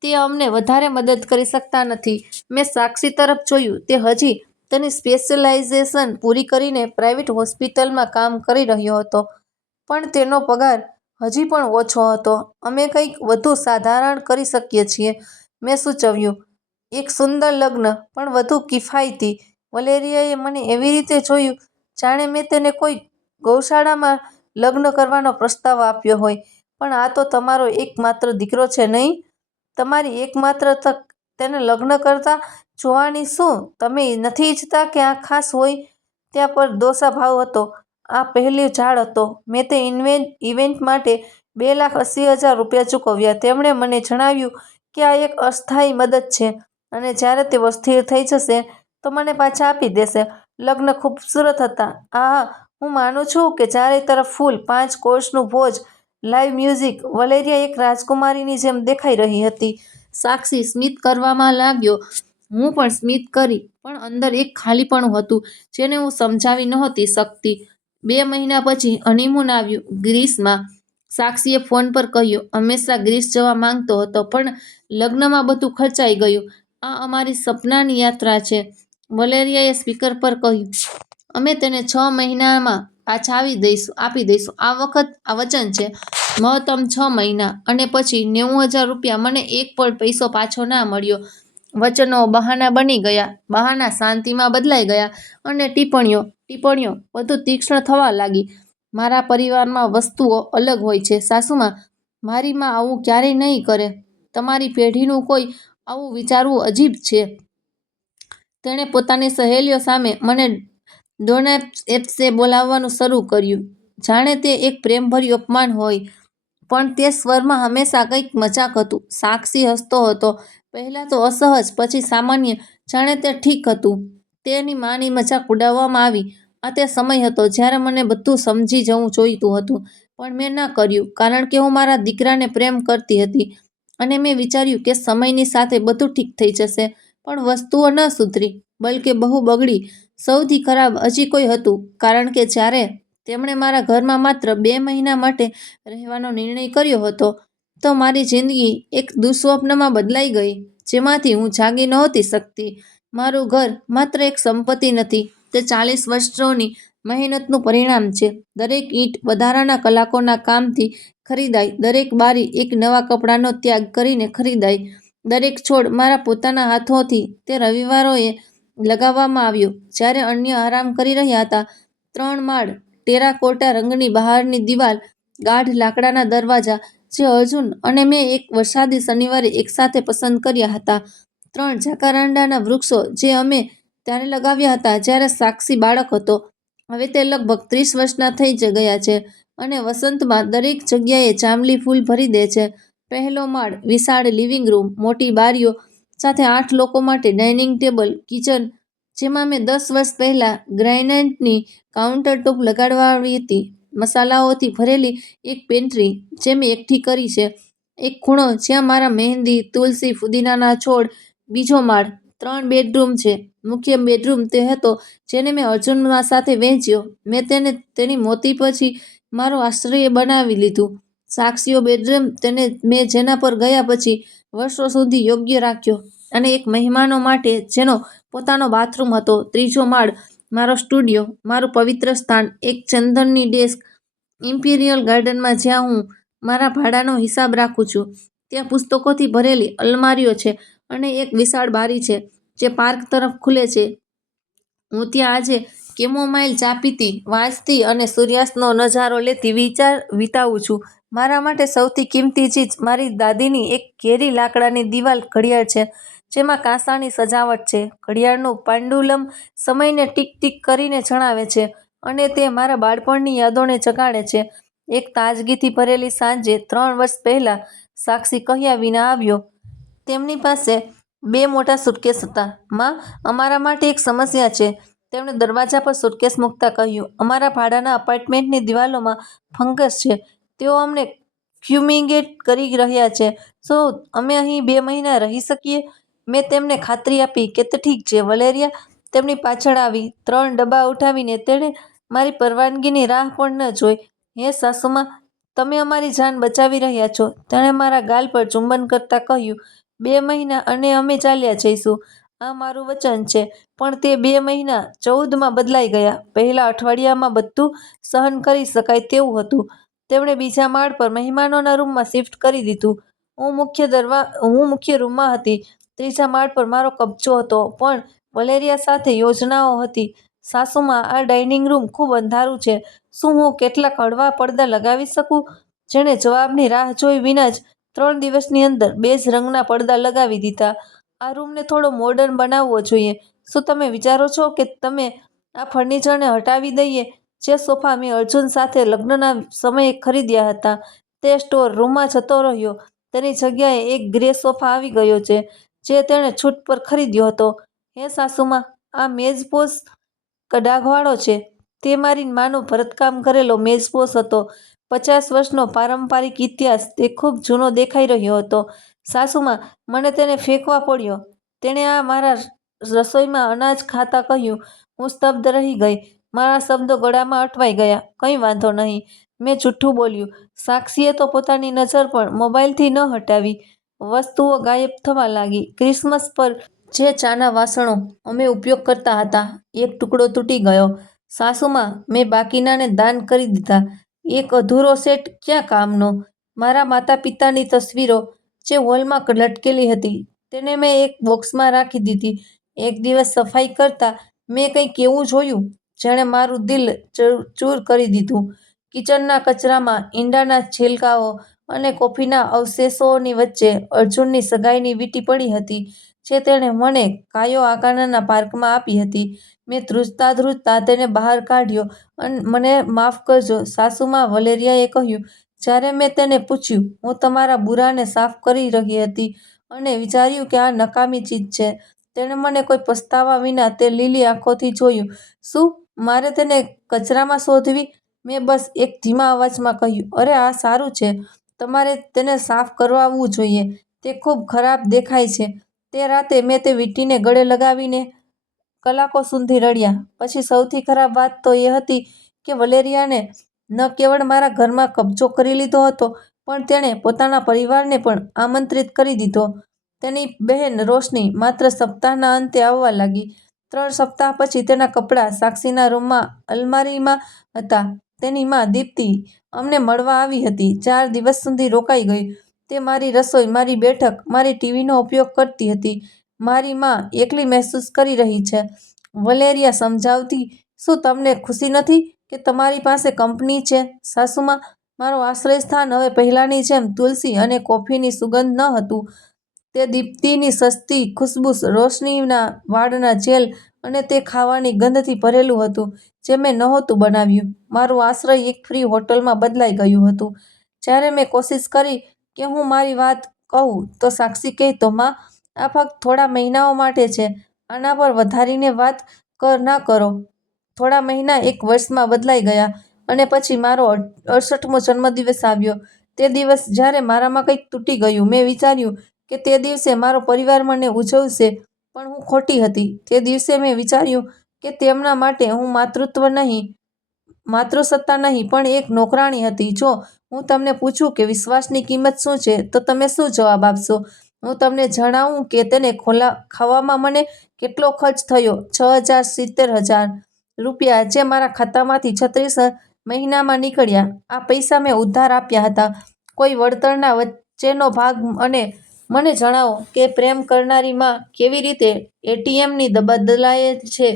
તે અમને વધારે મદદ કરી શકતા નથી. મેં સાક્ષી તરફ જોયું. તે હજી તેની સ્પેશિયલાઇઝેશન પૂરી કરીને પ્રાઇવેટ હોસ્પિટલમાં કામ કરી રહ્યો હતો, પણ તેનો પગાર હજી પણ ઓછો હતો. અમે કંઈક વધુ સાધારણ કરી શકીએ છીએ, મેં સૂચવ્યું. એક સુંદર લગ્ન, પણ વધુ કિફાયતી. વલેરિયાએ મને એવી રીતે જોયું જાણે મેં તેને કોઈ ગૌશાળામાં લગ્ન કરવાનો પ્રસ્તાવ આપ્યો હોય. પણ આ તો તમારો એકમાત્ર દીકરો છે, નહીં? તમારી એકમાત્ર તક તેને લગ્ન કરતા જોવાની. શું તમે નથી ઈચ્છતા કે આ ખાસ હોય? ત્યાં પર દોષાભાવ હતો. આ પહેલી ઝાડ હતો. મેં તે ઇવેન્ટ માટે ₹2,80,000 ચૂકવ્યા. તેમણે મને જણાવ્યું કે આ એક અસ્થાયી મદદ છે અને જ્યારે તેઓ સ્થિર થઈ જશે તો મને પાછા આપી દેશે. લગ્ન ખૂબસૂરત હતા. આહ, હું માનું છું કે ચારે તરફ ફૂલ, 5 કોર્સનું ભોજ, લાઇવ મ્યુઝિક. વલેરિયા એક રાજકુમારીની જેમ દેખાઈ રહી હતી. સાક્ષી સ્મિત કરવામાં લાગ્યો. હું પણ સ્મિત કરી, પણ અંદર એક ખાલીપણું હતું જેને હું સમજાવી નહોતી શકતી. 2 મહિના પછી હનીમૂન આવ્યું ગ્રીસમાં. સાક્ષીએ ફોન પર કહ્યું. હંમેશા ગ્રીસ જવા માંગતો હતો, પણ લગ્નમાં બધું ખર્ચાઈ ગયું. આ અમારી સપનાની યાત્રા છે, વલેરિયાએ સ્પીકર પર કહ્યું. અમે તેને 6 મહિનામાં પાછા આપી દઈશું. આ વચન છે. મહત્તમ 6 મહિના. અને પછી ₹90,000. મને એક પણ પૈસો પાછો ના મળ્યો. વચનો બહાના બની ગયા. બહાના શાંતિમાં બદલાઈ ગયા અને ટિપ્પણીઓ વધુ તીક્ષ્ણ થવા લાગી. મારા પરિવારમાં વસ્તુઓ અલગ હોય છે, સાસુમા. મારી માં આવું ક્યારેય નહીં કરે. તમારી પેઢીનું કોઈ આવું વિચારવું અજીબ છે. તેણે પોતાની સહેલીઓ સામે મને ડોનેટ્સે બોલાવવાનું શરૂ કર્યું, જાણે તે એક પ્રેમભર્યું અપમાન હોય. પણ તે સ્વરમાં હંમેશા કંઈક મજાક હતું. સાક્ષી હસતો હતો. પહેલાં તો અસહજ, પછી સામાન્ય, જાણે તે ઠીક હતું. તેની માની મજાક ઉડાવવામાં આવી. આ તે સમય હતો જ્યારે મને બધું સમજી જવું જોઈતું હતું, પણ મેં ન કર્યું, કારણ કે હું મારા દીકરાને પ્રેમ કરતી હતી અને મેં વિચાર્યું કે સમયની સાથે બધું ઠીક થઈ જશે. પણ વસ્તુઓ ન સુધરી, બલ્કે બહુ બગડી. સૌથી ખરાબ હજી કોઈ હતું, કારણ કે જ્યારે તેમણે મારા ઘરમાં માત્ર 2 મહિના માટે રહેવાનો નિર્ણય કર્યો હતો, તો મારી જિંદગી એક દુઃસ્વપ્નમાં બદલાઈ ગઈ, જેમાંથી હું જાગી નહોતી શકતી. મારું ઘર માત્ર એક સંપત્તિ નથી, તે 40 વર્ષોની મહેનતનું પરિણામ છે. દરેક ઈંટ વધારાના કલાકોના કામથી ખરીદાઈ. દરેક બારી એક નવા કપડાનો ત્યાગ કરીને ખરીદાઈ. દરેક છોડ મારા પોતાના હાથોથી તે રવિવારોએ લગાવવામાં આવ્યો, જ્યારે અન્ય આરામ કરી રહ્યા હતા. 3 માળ, ટેરાકોટા રંગની બહારની દિવાલ, ગાઢ લાકડાના દરવાજા, જે અર્જુન અને મેં એક વરસાદી શનિવારે એકસાથે પસંદ કર્યા હતા. 3 જાકારાન્ડાના વૃક્ષો જે અમે ત્યારે લગાવ્યા હતા જ્યારે સાક્ષી બાળક હતો. હવે તે લગભગ 30 વર્ષના થઈ ગયા છે અને વસંતમાં દરેક જગ્યાએ જાંબલી ફૂલ ભરી દે છે. પહેલો માળ, વિશાળ લિવિંગ રૂમ, મોટી બારીઓ સાથે 8 લોકો માટે ડાઇનિંગ ટેબલ, કિચન જેમાં મેં 10 વર્ષ પહેલાં ગ્રેનાઇટની કાઉન્ટરટૉપ લગાવડાવી હતી, મસાલાઓથી ભરેલી એક પેન્ટ્રી જે મેં એકઠી કરી છે, એક ખૂણો જ્યાં મારા મહેંદી, તુલસી, ફુદીનાના છોડ. બીજો માળ, 3 બેડરૂમ છે. મુખ્ય બેડરૂમ તે હતો જેને મેં અર્જુન સાથે વહેંચ્યો. મેં તેને તેની મોતી પછી મારું આશ્રય બનાવી લીધું. સાક્ષીનો બેડરૂમ મેં જેના પર ગયા પછી વર્ષો સુધી યોગ્ય રાખ્યો, અને એક મહેમાનો માટે જેનો પોતાનો બાથરૂમ હતો. ત્રીજો માળ, મારો સ્ટુડિયો, મારું પવિત્ર સ્થાન, એક ચંદનની ડેસ્ક ઇમ્પિરિયલ ગાર્ડનમાં જ્યાં હું મારા ભાડાનો હિસાબ રાખું છું. ત્યાં પુસ્તકોથી ભરેલી અલમારીઓ છે અને એક વિશાળ બારી છે જે પાર્ક તરફ ખુલે છે. હું ત્યાં આજે કેમોમાઇલ ચા પીતી, વાંચતી અને સૂર્યાસ્તનો નજારો લેતી વિતાવું છું. મારા માટે સૌથી કિંમતી ચીજ મારી દાદીની એક ઘેરી લાકડાની દિવાલ ઘડિયાળ છે, જેમાં કાંસાની સજાવટ છે. ઘડિયાળનું પેન્ડુલમ સમયને ટીક ટીક કરીને જણાવે છે અને તે મારા બાળપણની યાદોને જગાડે છે. એક તાજગીથી ભરેલી સાંજે 3 વર્ષ પહેલાં સાક્ષી કહ્યા વિના આવ્યો. તેમની પાસે 2 મોટા સુટકેસ હતા. માં, અમારા માટે એક સમસ્યા છે. તેમણે દરવાજા પર સુટકેસ મૂકતા કહ્યું, અમારા ભાડાના એપાર્ટમેન્ટની દિવાલોમાં ફંગસ છે. તેઓ અમને ફ્યુમિગેટ કરી રહ્યા છે. શું અમે અહીં 2 મહિના રહી શકીએ? મેં તેમને ખાતરી આપી કે તે ઠીક છે. વલેરિયા તેમની પાછળ આવી. 3 ડબ્બા ઉઠાવીને તેણે મારી પરવાનગીની રાહ પણ ન જોઈ. હે સાસુમા, તમે અમારી જાન બચાવી રહ્યા છો. તેણે મારા ગાલ પર ચુંબન કરતાં કહ્યું, 2 મહિના અને અમે ચાલ્યા જઈશું. આ મારું વચન છે. પણ તે 2 મહિના 14માં બદલાઈ ગયા. પહેલા અઠવાડિયામાં બધું સહન કરી શકાય તેવું હતું. તેમણે બીજા માળ પર મહેમાનોના રૂમમાં શિફ્ટ કરી દીધું. હું મુખ્ય રૂમમાં હતી. ત્રીજા માળ પર મારો કબજો હતો, પણ વલેરિયા સાથે યોજનાઓ હતી. સાસુમા, આ ડાઇનિંગ રૂમ ખૂબ અંધારું છે. શું હું કેટલાક હળવા પડદા લગાવી શકું? જેણે જવાબની રાહ જોઈ વિના જ 3 દિવસની અંદર બેજ રંગના પડદા લગાવી દીધા. આ રૂમને થોડો મોડર્ન બનાવવો જોઈએ. શું તમે વિચારો છો કે તમે આ ફર્નિચરને હટાવી દઈએ? જે સોફા મેં અર્જુન સાથે લગ્નના સમયે ખરીદ્યા હતા, તે સ્ટોર રૂમમાં જતો રહ્યો. તેની જગ્યાએ એક ગ્રે સોફા આવી ગયો છે, જે તેણે છૂટ પર ખરીદ્યો હતો. હે સાસુમા, આ મેઝપોશ ડાઘવાળો છે. તે મારી માનો ભરતકામ કરેલો મેઝપોશ હતો. 50 વર્ષનો પારંપરિક ઇતિહાસ. તે ખૂબ જૂનો દેખાઈ રહ્યો હતો. સાસુમા, મને તેને ફેંકવા પડ્યો. તેણે આ મારા રસોઈમાં અનાજ ખાતા કહ્યું. હું સ્તબ્ધ રહી ગઈ. મારા શબ્દો ગળામાં અટવાઈ ગયા. કંઈ વાંધો નહીં, મેં જૂઠું બોલ્યું. સાક્ષીએ તો પોતાની નજર પણ મોબાઈલથી ન હટાવી. વસ્તુઓ ગાયબ થવા લાગી. ક્રિસમસ પર જે ચાના વાસણો અમે ઉપયોગ કરતા હતા, એક ટુકડો તૂટી ગયો. સાસુમા, મેં બાકીનાને દાન કરી દીધા. એક અધૂરો સેટ ક્યાં કામનો? મારા માતા-પિતાની તસવીરો, જે હોલમાં લટકેલી હતી, તેને મેં એક બોક્સમાં રાખી દીધી. એક દિવસ સફાઈ કરતા મેં કંઈક એવું જોયું જેણે મારું દિલ ચૂર કરી દીધું. કિચનના કચરામાં ઈંડાના છિલકાઓ અને કોફીના અવશેષોની વચ્ચે અર્જુનની સગાઈની વીંટી પડી હતી, જે તેણે મને કાયો આકારના પાર્કમાં આપી હતી. મેં ધ્રુજતા તેને બહાર કાઢ્યો. મને માફ કરજો, સાસુમા, વલેરિયાએ કહ્યું. જ્યારે મેં તેને પૂછ્યું, હું તમારા બુરાને સાફ કરી રહી હતી અને વિચાર્યું કે આ નકામી ચીજ છે. તેણે મને કોઈ પસ્તાવા વિના તે લીલી આંખોથી જોયું. શું મારે તેને કચરામાં શોધવી? મેં બસ એક ધીમા અવાજમાં કહ્યું, અરે, આ સારું છે. તમારે તેને સાફ કરાવવું જોઈએ. તે ખૂબ ખરાબ દેખાય છે. તે રાતે મેં તે વીંટીને ગળે લગાવીને કલાકો સુધી રડ્યા. પછી સૌથી ખરાબ વાત તો એ હતી કે વલેરિયાને ન કેવળ મારા ઘરમાં કબજો કરી લીધો હતો, પણ તેણે પોતાના પરિવારને પણ આમંત્રિત કરી દીધો. તેની બહેન રોશની માત્ર સપ્તાહના અંતે આવવા લાગી. 3 સપ્તાહ પછી તેના કપડાં સાક્ષીના રૂમમાં અલમારીમાં હતા. તેની માં, દીપ્તિ, અમને મળવા આવી હતી. 4 દિવસ સુધી રોકાઈ ગઈ. તે મારી રસોઈ, મારી બેઠક, મારી ટીવીનો ઉપયોગ કરતી હતી. મારી માં એકલી મહેસૂસ કરી રહી છે. વલેરિયા સમજાવતી, શું તમને ખુશી નથી કે તમારી પાસે કંપની છે? સાસુમા, મારો આશ્રયસ્થાન હવે પહેલાંની જેમ તુલસી અને કોફીની સુગંધ ન હતું. તે દીપ્તિની સસ્તી ખુશ્બુ, રોશનીના વાળના જેલ અને તે ખાવાની ગંધથી ભરેલું હતું જે મેં નહોતું બનાવ્યું. મારું આશ્રય એક ફ્રી હોટલમાં બદલાઈ ગયું હતું. જ્યારે મેં કોશિશ કરી કે હું મારી વાત કહું, તો સાક્ષી કહેતો, માં, આ ફક્ત થોડા મહિનાઓ માટે છે. આના પર વધારીને વાત ના કરો. થોડા મહિના 1 વર્ષમાં બદલાઈ ગયા અને પછી મારો 68મો જન્મદિવસ આવ્યો. તે દિવસ જ્યારે મારામાં કંઈક તૂટી ગયું. મેં વિચાર્યું કે તે દિવસે મારો પરિવાર મને ઉજવશે, પણ હું ખોટી હતી. તે દિવસે મેં વિચાર્યું કે તેમના માટે હું માતૃસત્તા નહીં, પણ એક નોકરાણી હતી. જો હું તમને પૂછું કે વિશ્વાસની કિંમત શું છે, તો તમે શું જવાબ આપશો? હું તમને જણાવું કે તેને ખાવામાં મને કેટલો ખર્ચ થયો? 6,70,000 રૂપિયા, જે મારા ખાતામાંથી 36 મહિનામાં નીકળ્યા. આ પૈસા મેં ઉધાર આપ્યા હતા. કોઈ વળતરના વચ્ચેનો ભાગ અને મને જણાવો કે પ્રેમ કરનારી માં કેવી રીતે એટીએમની બદલાય છે.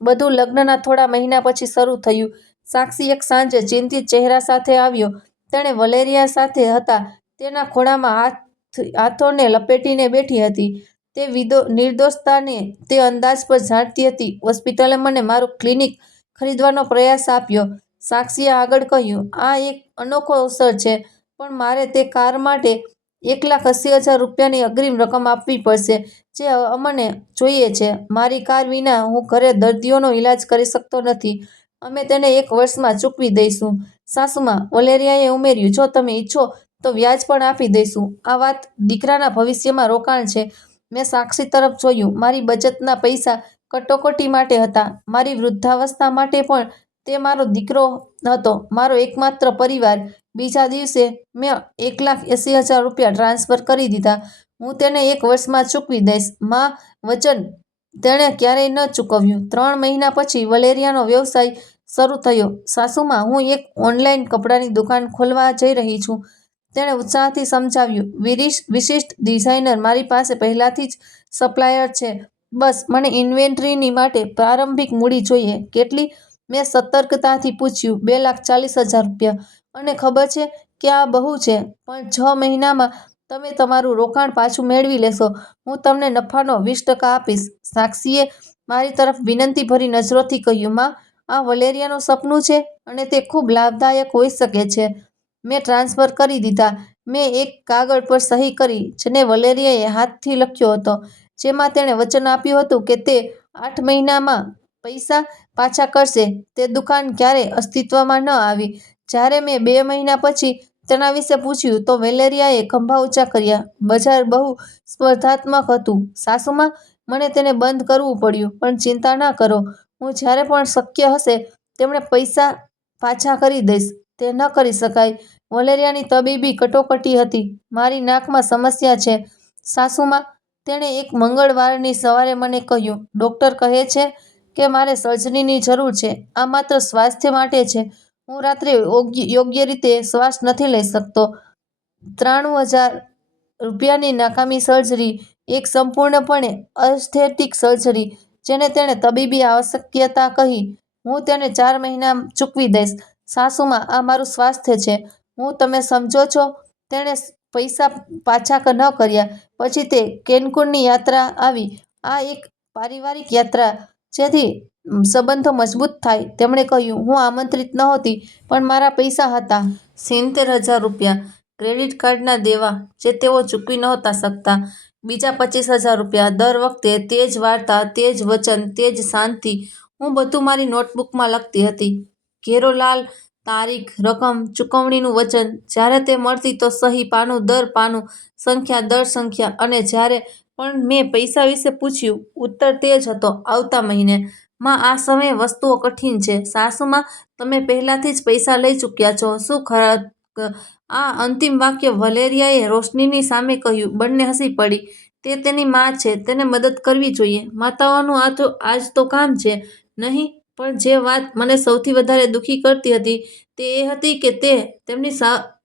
બધું લગ્નના થોડા મહિના પછી શરૂ થયું. સાક્ષી એક સાંજે ચિંતિત ચહેરા સાથે આવ્યો. તેણે વલેરિયા સાથે હતા તેના ખોળામાં હાથોને લપેટીને બેઠી હતી. તે નિર્દોષતાને તે અંદાજ પર ઝાંટતી હતી. હોસ્પિટલે મને મારું ક્લિનિક ખરીદવાનો પ્રયાસ આપ્યો, સાક્ષીએ આગળ કહ્યું. આ એક અનોખો અવસર છે, પણ મારે તે કાર માટે 1,80,000 રૂપિયાની અગ્રિમ રકમ આપવી પડશે, જે અમને જોઈએ છે. મારી કાર વિના હું ઘરે દર્દીઓનો ઈલાજ કરી શકતો નથી. અમે તેને 1 વર્ષમાં ચૂકવી દઈશું, સાસુમા, વલેરિયાએ ઉમેર્યું. જો તમે ઈચ્છો તો વ્યાજ પણ આપી દઈશું. આ વાત દીકરાના ભવિષ્યમાં રોકાણ છે. મેં સાક્ષી તરફ જોયું. મારી બચતના પૈસા કટોકટી માટે હતા. મારી વૃદ્ધાવસ્થા માટે પણ. તે મારો દીકરો હતો, મારો એકમાત્ર પરિવાર. બીજા દિવસે મેં 1,80,000 રૂપિયા ટ્રાન્સફર કરી દીધા. હું તેને 1 વર્ષમાં ચૂકવી દઈશ, માં. વચન તેણે ક્યારેય ન ચૂકવ્યું. 3 મહિના પછી વલેરિયાનો વ્યવસાય શરૂ થયો. સાસુમા, હું એક ઓનલાઈન કપડાની દુકાન ખોલવા જઈ રહી છું, તેણે ઉત્સાહથી સમજાવ્યું. વિશિષ્ટ ડિઝાઇનર મારી પાસે પહેલાથી જ સપ્લાયર છે. બસ મને ઇન્વેન્ટરી માટે પ્રારંભિક મૂડી જોઈએ. કેટલી? મેં સતર્કતાથી પૂછ્યું. 2,40,000 રૂપિયા. અને ખબર છે કે આ બહુ છે, પણ 6 મહિનામાં તમે તમારું રોકાણ પાછું મેળવી લેશો. હું તમને નફાનો 20% આપીશ. સાક્ષીએ મારી તરફ વિનંતીભરી નજરોથી કહ્યું. માં, આ વલેરિયાનું સપનું છે અને તે ખૂબ લાભદાયક હોઈ શકે છે. મેં ટ્રાન્સફર કરી દીધા. મેં એક કાગળ પર સહી કરી, જેને વલેરિયાએ હાથથી લખ્યો હતો, જેમાં તેણે વચન આપ્યું હતું કે તે 8 મહિનામાં પૈસા પાછા કરશે. તે દુકાન ક્યારેય અસ્તિત્વમાં ન આવી. જ્યારે મેં 2 મહિના પછી તેના વિશે પૂછ્યું તો વલેરિયાએ ખભા ઊંચા કર્યા. બજાર બહુ સ્પર્ધાત્મક હતું, સાસુમા. મને તેને બંધ કરવું પડ્યું, પણ ચિંતા ન કરો, હું જ્યારે પણ શક્ય હશે તેમણે પૈસા પાછા કરી દઈશ. તે ન કરી શકાય. વલેરિયાની તબીબી કટોકટી હતી. મારી નાકમાં સમસ્યા છે, સાસુમા, તેણે એક મંગળવારની સવારે મને કહ્યું. ડોક્ટર કહે છે કે મારે સર્જરીની જરૂર છે. આ માત્ર સ્વાસ્થ્ય માટે છે. હું રાત્રે યોગ્ય રીતે શ્વાસ નથી લઈ શકતો. 93,000 રૂપિયાની નકામી સર્જરી, એક સંપૂર્ણપણે એસ્થેટિક સર્જરી, જેને તેણે તબીબી આવશ્યકતા કહી. હું તેને 4 મહિના ચૂકવી દઈશ, સાસુમા. આ મારું સ્વાસ્થ્ય છે. તમે સમજો છો? તેણે પૈસા પાછા ન કર્યા. પછી તે કેન્કુનની યાત્રા આવી. આ એક પારિવારિક યાત્રા, જેથી સંબંધો મજબૂત થાય. તેમણે કહ્યું. હું આમંત્રિત નહોતી, પણ મારા પૈસા હતા. 70,000 રૂપિયા ક્રેડિટ કાર્ડના દેવા, જે તેઓ ચૂકવી નહોતા શકતા. બીજા 25,000 રૂપિયા. દર વખતે તે જ વાર્તા, તે જ વચન, તે જ શાંતિ. હું બધું મારી નોટબુકમાં લખતી હતી. ઘેરો લાલ, તારીખ, રકમ, ચૂકવણીનું વચન. જ્યારે તે મળતી તો સહી, પાનું દર પાનું, સંખ્યા દર સંખ્યા. અને જ્યારે પણ મેં પૈસા વિશે પૂછ્યું, ઉત્તર તે જ હતો. આવતા મહિને. માં, આ સમયે વસ્તુઓ કઠિન છે, સાસુમા. તમે પહેલાથી જ પૈસા લઈ ચૂક્યા છો. શું આ અંતિમ વાક્ય વલેરિયાએ રોશનીની સામે કહ્યું. બંને હસી પડી. તે તેની માં છે, તેને મદદ કરવી જોઈએ. માતાઓનું આ જ તો કામ છે, નહીં? પણ જે વાત મને સૌથી વધારે દુઃખી કરતી હતી તે એ હતી કે તે તેમની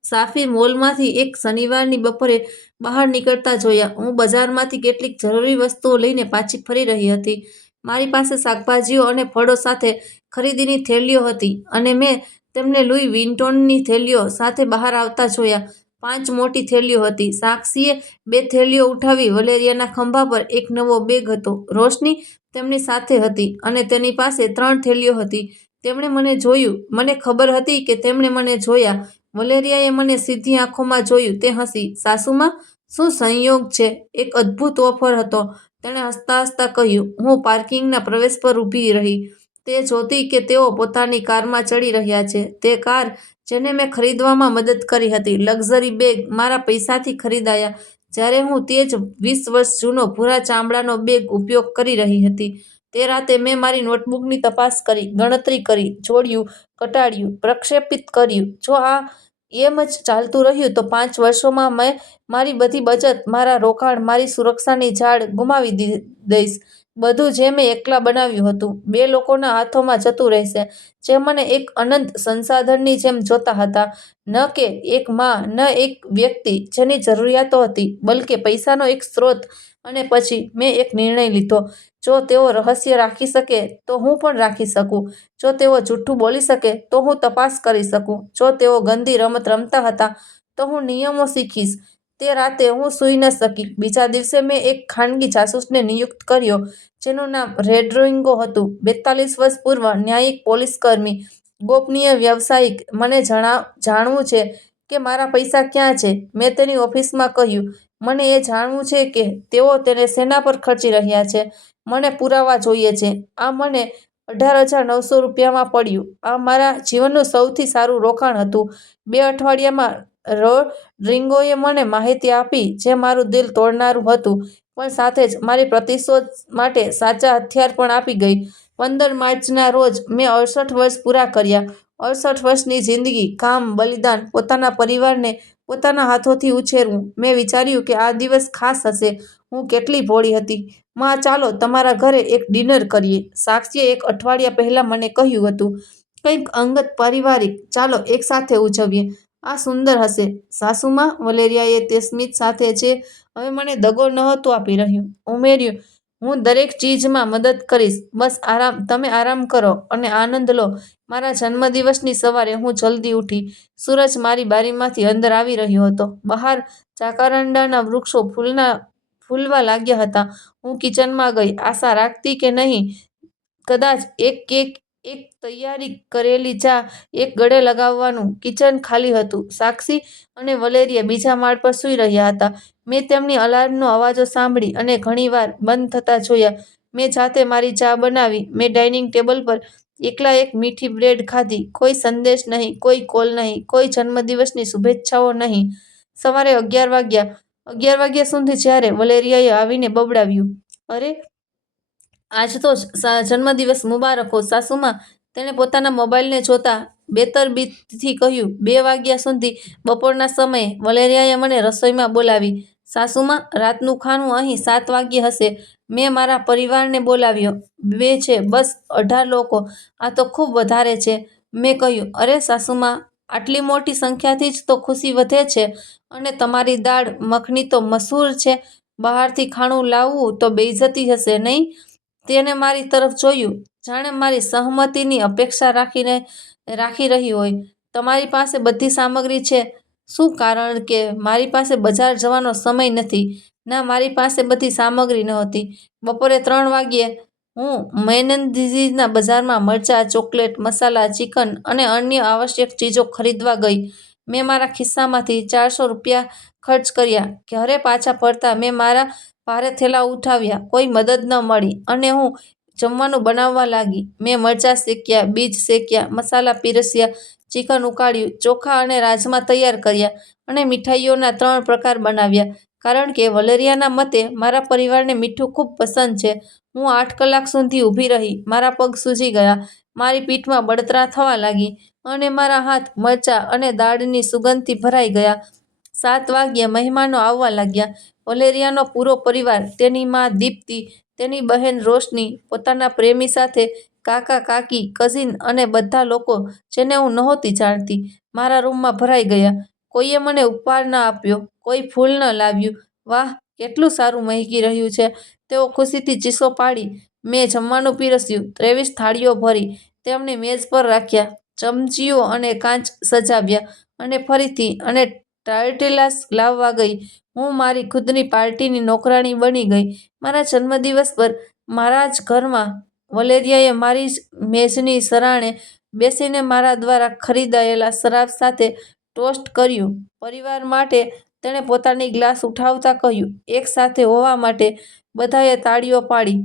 સાફી મોલમાંથી એક શનિવારની બપોરે બહાર નીકળતા જોયા. હું બજારમાંથી કેટલીક જરૂરી વસ્તુઓ લઈને પાછી ફરી રહી હતી. મારી પાસે શાકભાજીઓ અને ફળો સાથે ખરીદીની થેલીઓ હતી, અને મેં તેમને લુઈ વિન્ટોનની થેલીઓ સાથે બહાર આવતા જોયા. 5 મોટી થેલીઓ હતી. સાક્ષીએ 2 થેલીઓ ઉઠાવી. વલેરિયાના ખભા પર એક નવો બેગ હતો. રોશની તેમની સાથે હતી, અને તેની પાસે 3 થેલીઓ હતી. તેમણે મને જોયું. મને ખબર હતી કે તેમણે મને જોયા. વલેરિયાએ મને સીધી આંખોમાં જોયું. તે હસી. સાસુમા, શું સંયોગ છે! એક અદ્ભુત ઓફર હતો, તેણે હસતાં હસતાં કહ્યું. હું પાર્કિંગના પ્રવેશ પર ઊભી રહી, તે જોતી કે તેઓ પોતાની કારમાં ચડી રહ્યા છે. તે કાર જેને મેં ખરીદવામાં મદદ કરી હતી. લક્ઝરી બેગ મારા પૈસાથી ખરીદાયા. જ્યારે હું તે જ 20 વર્ષ જૂનો ભૂરા ચામડાનો બેગ ઉપયોગ કરી રહી હતી, તે રાતે મેં મારી નોટબુકની તપાસ કરી, ગણતરી કરી, જોડ્યું, ઘટાડ્યું, પ્રક્ષેપિત કર્યું. જો આ એમ જ ચાલતું રહ્યું તો 5 વર્ષોમાં મેં મારી બધી બચત, મારા રોકાણ, મારી સુરક્ષાની જાળ ગુમાવી દઈશ. બધું જે મેં એકલા બનાવ્યું હતું, 2 લોકોના હાથોમાં જતું રહેશે, જે મને એક અનંત સંસાધનની જેમ જોતા હતા. ન કે એક માં, ન એક વ્યક્તિ જેની જરૂરિયાતો હતી, બલ્કે પૈસાનો એક સ્ત્રોત. અને પછી મેં એક નિર્ણય લીધો. જો તેઓ રહસ્ય રાખી શકે તો હું પણ રાખી શકું. જો તેઓ જૂઠું બોલી શકે તો હું તપાસ કરી શકું. જો તેઓ ગંદી રમત રમતા હતા તો હું નિયમો શીખીશ. તે રાતે હું સૂઈ ન શકી. બીજા દિવસે મેં એક ખાનગી જાસૂસને નિયુક્ત કર્યો, જેનું નામ રોડ્રિગો હતું. 42 વર્ષ પૂર્વ, ન્યાયિક, પોલીસકર્મી, ગોપનીય વ્યવસાયિક. મને જાણવું છે કે મારા પૈસા ક્યાં છે, મેં તેની ઓફિસમાં કહ્યું. મને એ જાણવું છે કે તેઓ તેને શેના પર ખર્ચી રહ્યા છે. મને પુરાવા જોઈએ છે. આ મને $18,900 પડ્યું. આ મારા જીવનનું સૌથી સારું રોકાણ હતું. 2 અઠવાડિયામાં રોડ્રિગોએ મને માહિતી આપી જે મારું દિલ તોડનારું હતું, પણ સાથે જ મારી પ્રતિશોધ માટે સાચા હથિયાર પણ આપી ગઈ. 15 માર્ચના રોજ મેં 68 વર્ષ પૂરા કર્યા. 68 વર્ષની જિંદગી, કામ, બલિદાન, પોતાના પરિવારને પોતાના હાથોથી ઉછેરવું. મેં વિચાર્યું કે આ દિવસ ખાસ હશે. હું કેટલી ભોળી હતી. માં, ચાલો તમારા ઘરે એક ડિનર કરીએ, સાક્ષીએ 1 અઠવાડિયા પહેલા મને કહ્યું હતું. કંઈક અંગત, પારિવારિક. ચાલો એકસાથે ઉજવીએ. આ સુંદર હશે, સાસુમાં, વલેરિયાએ તે સ્મિત સાથે જે હવે મને દગો નહોતું આપી રહ્યું, ઉમેર્યું. હું દરેક ચીજમાં મદદ કરીશ. બસ તમે આરામ કરો અને આનંદ લો. મારા જન્મદિવસની સવારે હું જલ્દી ઉઠી. સૂરજ મારી બારીમાંથી અંદર આવી રહ્યો હતો. બહાર જાકારાન્ડાના વૃક્ષો ફૂલવા લાગ્યા હતા. હું કિચનમાં ગઈ, આશા રાખતી કે નહીં, કદાચ એક કેક, એક તૈયારી કરેલી ચા, એક ગળે લગાવવાનું. કિચન ખાલી હતું. સાક્ષી અને વલેરિયા બીજા માળ પર સૂઈ રહ્યા હતા. મેં તેમની અલાર્મનો અવાજો સાંભળી અને ઘણીવાર બંધ થતા જોયા. મેં જાતે મારી ચા બનાવી. મેં ડાઇનિંગ ટેબલ પર એકલા એક મીઠી બ્રેડ ખાધી. કોઈ સંદેશ નહીં, કોઈ કોલ નહીં, કોઈ જન્મદિવસની શુભેચ્છાઓ નહીં. સવારે 11 વાગ્યા. 11 વાગ્યા સુધી, જ્યારે વલેરિયાએ આવીને બબડાવ્યું, અરે, આજ તો જન્મદિવસ મુબારક હો, સાસુમાં. તેણે પોતાના મોબાઈલને જોતા બેતરબીથી કહ્યું. 2 વાગ્યા સુધી, બપોરના સમયે, વલેરિયાએ મને રસોઈમાં બોલાવી. સાસુમાં, રાતનું ખાણું અહીં 7 વાગ્યે હશે. મેં મારા પરિવારને બોલાવ્યો. 2 છે, બસ 18 લોકો. આ તો ખૂબ વધારે છે. મેં કહ્યું, અરે સાસુમાં, આટલી મોટી સંખ્યાથી જ તો ખુશી વધે છે. અને તમારી દાળ મખની તો મશહૂર છે. બહારથી ખાણું લાવવું તો બેઇજ્જતી હશે, નહીં? તેણે મારી તરફ જોયું, જાણે મારી સહમતિની અપેક્ષા રાખી રહી હોય. તમારી પાસે બધી સામગ્રી છે? શું? કારણ કે મારી પાસે બજાર જવાનો સમય નથી. ના, મારી પાસે બધી સામગ્રી નહોતી. બપોરે 3 વાગ્યે હું મેનન્દીઝના બજારમાં મરચાં, ચોકલેટ, મસાલા, ચિકન અને અન્ય આવશ્યક ચીજો ખરીદવા ગઈ. મેં મારા ખિસ્સામાંથી $400 ખર્ચ કર્યા. ઘરે પાછા ફરતા મેં મારા ભારે થેલા ઉઠાવ્યા. કોઈ મદદ ન મળી અને હું જમવાનું બનાવવા લાગી. મેં મરચાં શેક્યા, બીજ શેક્યા, મસાલા પીરસ્યા, ચિકન ઉકાળ્યું, ચોખા અને રાજમા તૈયાર કર્યા અને મીઠાઈઓના 3 પ્રકાર બનાવ્યા. કારણ કે વલેરિયાના મતે મારા પરિવારને મીઠું ખૂબ પસંદ છે. હું 8 કલાક સુધી ઊભી રહી. મારા પગ સૂજી ગયા, મારી પીઠમાં બળતરા થવા લાગી અને મારા હાથ મરચાં અને દાળની સુગંધથી ભરાઈ ગયા. 7 વાગ્યે મહેમાનો આવવા લાગ્યા. વલેરિયાનો પૂરો પરિવાર, તેની માં દીપ્તિ, તેની બહેન રોશની, પોતાના પ્રેમી સાથે, કાકા, કાકી, કઝિન અને બધા લોકો જેને હું નહોતી જાણતી, મારા રૂમમાં ભરાઈ ગયા. કોઈએ મને ઉપહાર ન આપ્યો, કોઈ ફૂલ ન લાવ્યું. વાહ, કેટલું સારું મહેકી રહ્યું છે, તેઓ ખુશીથી ચીસો પાડી. મેં જમવાનું પીરસ્યું, 23 થાળીઓ ભરી, તેમને મેજ પર રાખ્યા, ચમચીઓ અને કાંચ સજાવ્યા. અને ફરીથી અને ટોર્ટિલાસ લાવવા ગઈ. હું મારી ખુદની પાર્ટીની નોકરાણી બની ગઈ. મારા જન્મદિવસ પર મારા જ ઘરમાં વલેરિયાએ મારી જ મેજની સરાણે બેસીને મારા દ્વારા ખરીદાયેલા શરાબ સાથે ટોસ્ટ કર્યું. પરિવાર માટે, તેણે પોતાની ગ્લાસ ઉઠાવતા કહ્યું. એક સાથે હોવા માટે. બધાએ તાળીઓ પાડી.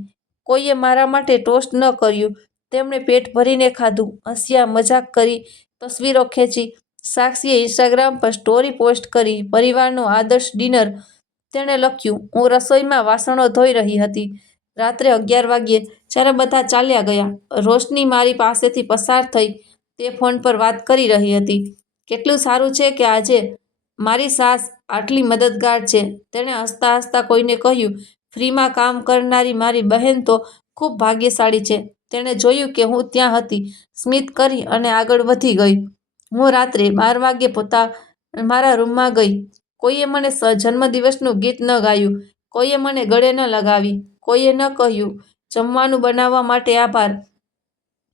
કોઈએ મારા માટે ટોસ્ટ ન કર્યું. તેમણે પેટ ભરીને ખાધું, હસ્યા, મજાક કરી, તસવીરો ખેંચી. સાક્ષીએ ઇન્સ્ટાગ્રામ પર સ્ટોરી પોસ્ટ કરી, પરિવારનું આદર્શ ડિનર. તેણે લખ્યું, હું રસોઈમાં વાસણો ધોઈ રહી હતી. રાત્રે 11 વાગ્યે, જ્યારે બધા ચાલ્યા ગયા, રોશની મારી પાસેથી પસાર થઈ. તે ફોન પર વાત કરી રહી હતી. કેટલું સારું છે કે આજે મારી સાસ આટલી મદદગાર છે, તેણે હસતા હસતા કોઈને કહ્યું. ફ્રીમાં કામ કરનારી મારી બહેન તો ખૂબ ભાગ્યશાળી છે. તેણે જોયું કે હું ત્યાં હતી, સ્મિત કરી અને આગળ વધી ગઈ. હું રાત્રે 12 વાગ્યે મારા રૂમમાં ગઈ. કોઈએ મને જન્મદિવસનું ગીત ન ગાયું, કોઈએ મને ગળે ન લગાવી, કોઈએ ન કહ્યું, જમવાનું બનાવવા માટે આભાર.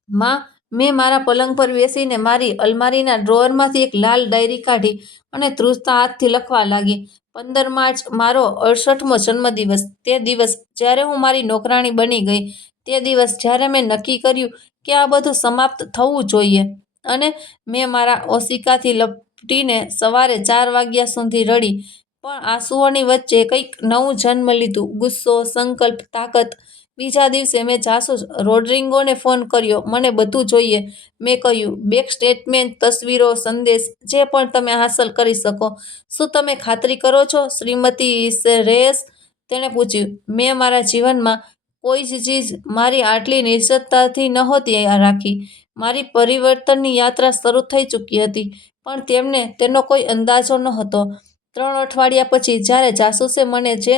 માં, મેં મારા પલંગ પર બેસીને મારી અલમારીના ડ્રોઅરમાંથી એક લાલ ડાયરી કાઢી અને ધ્રુજતા હાથથી લખવા લાગી. 15 માર્ચ, મારો 68મો જન્મદિવસ. તે દિવસ જ્યારે હું મારી નોકરાણી બની ગઈ. તે દિવસ જ્યારે મેં નક્કી કર્યું કે આ બધું સમાપ્ત થવું જોઈએ. અને મેં મારા ઓશિકાથી લપટીને સવારે 4 વાગ્યા સુધી રડી. પણ આંસુઓની વચ્ચે કંઈક નવું જન્મ લીધું. ગુસ્સો, સંકલ્પ, તાકાત. બીજા દિવસે મેં જાસૂસ રોડ્રિગોને ફોન કર્યો. મને બધું જોઈએ. મેં કહ્યું, બેંક સ્ટેટમેન્ટ, તસવીરો, સંદેશ, જે પણ તમે હાંસલ કરી શકો. શું તમે ખાતરી કરો છો, શ્રીમતી રેયસ? તેણે પૂછ્યું. મેં મારા જીવનમાં કોઈ જ ચીજ મારી આટલી નિશ્ચિતતાથી નહોતી રાખી. મારી પરિવર્તનની યાત્રા શરૂ થઈ ચૂકી હતી, પણ તેમને તેનો કોઈ અંદાજો નહોતો. 3 અઠવાડિયા પછી જ્યારે જાસૂસે મને જે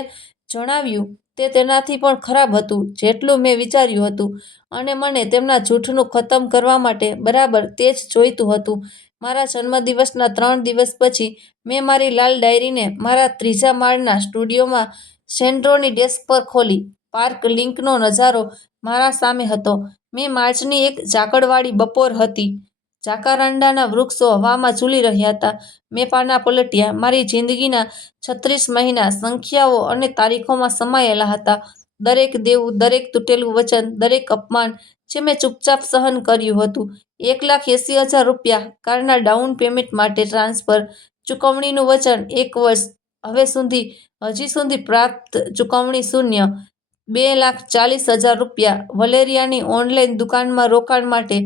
જણાવ્યું તે તેનાથી પણ ખરાબ હતું જેટલું મેં વિચાર્યું હતું. અને મને તેમના જૂઠનું ખતમ કરવા માટે બરાબર તે જ જોઈતું હતું. મારા જન્મદિવસના 3 દિવસ પછી મેં મારી લાલ ડાયરીને મારા 3જા માળના સ્ટુડિયોમાં સેન્ડ્રોની ડેસ્ક પર ખોલી. પાર્ક લિંકનો નજારો મારા સામે હતો. માર્ચની એક ઝાકળવાળી બપોર હતી. જાકારાન્ડાના વૃક્ષો હવામાં ઝૂલી રહ્યા હતા. મેં પાનાં પલટ્યા. મારી જિંદગીના 36 મહિના સંખ્યાઓ અને તારીખોમાં સમાયેલા હતા. દરેક દેવું, દરેક તૂટેલું વચન, દરેક અપમાન જે મેં ચૂપચાપ સહન કર્યું હતું. 1,80,000 રૂપિયા કારના ડાઉન પેમેન્ટ માટે ટ્રાન્સફર. ચૂકવણીનું વચન 1 વર્ષ. હજી સુધી પ્રાપ્ત ચૂકવણી શૂન્ય. 2,40,000 રૂપિયા વલેરિયાની ઓનલાઈન દુકાનમાં રોકાણ માટે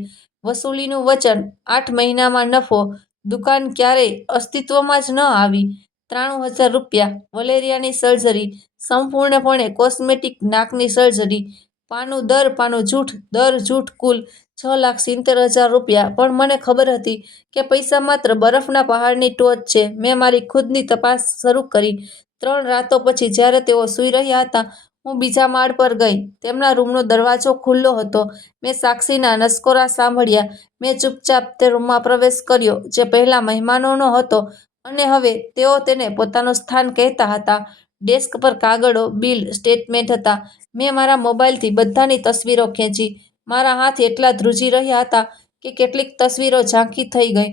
વસૂલીનું વચન. 8 મહિનામાં નફો. દુકાન ક્યારેય અસ્તિત્વમાં જ ન આવી. 93,000 રૂપિયા વલેરિયાની સર્જરી. સંપૂર્ણપણે કોસ્મેટિક નાકની સર્જરી. પાનું દર પાનું જૂઠ, દર જૂઠ. કુલ 6,70,000 રૂપિયા. પણ મને ખબર હતી કે પૈસા માત્ર બરફના પહાડની ટોચ છે. મેં મારી ખુદની તપાસ શરૂ કરી. 3 રાતો પછી જ્યારે તેઓ સૂઈ રહ્યા હતા, હું બીજા માળ પર ગઈ. તેમના રૂમનો દરવાજો ખુલ્લો હતો. મેં સાક્ષીના નસકોરા સાંભળ્યા. મેં ચૂપચાપ તે રૂમમાં પ્રવેશ કર્યો જે પહેલાં મહેમાનોનો હતો અને હવે તેઓ તેને પોતાનું સ્થાન કહેતા હતા. ડેસ્ક પર કાગળો, બિલ, સ્ટેટમેન્ટ હતા. મેં મારા મોબાઈલથી બધાની તસવીરો ખેંચી. મારા હાથ એટલા ધ્રુજી રહ્યા હતા કે કેટલીક તસવીરો ઝાંખી થઈ ગઈ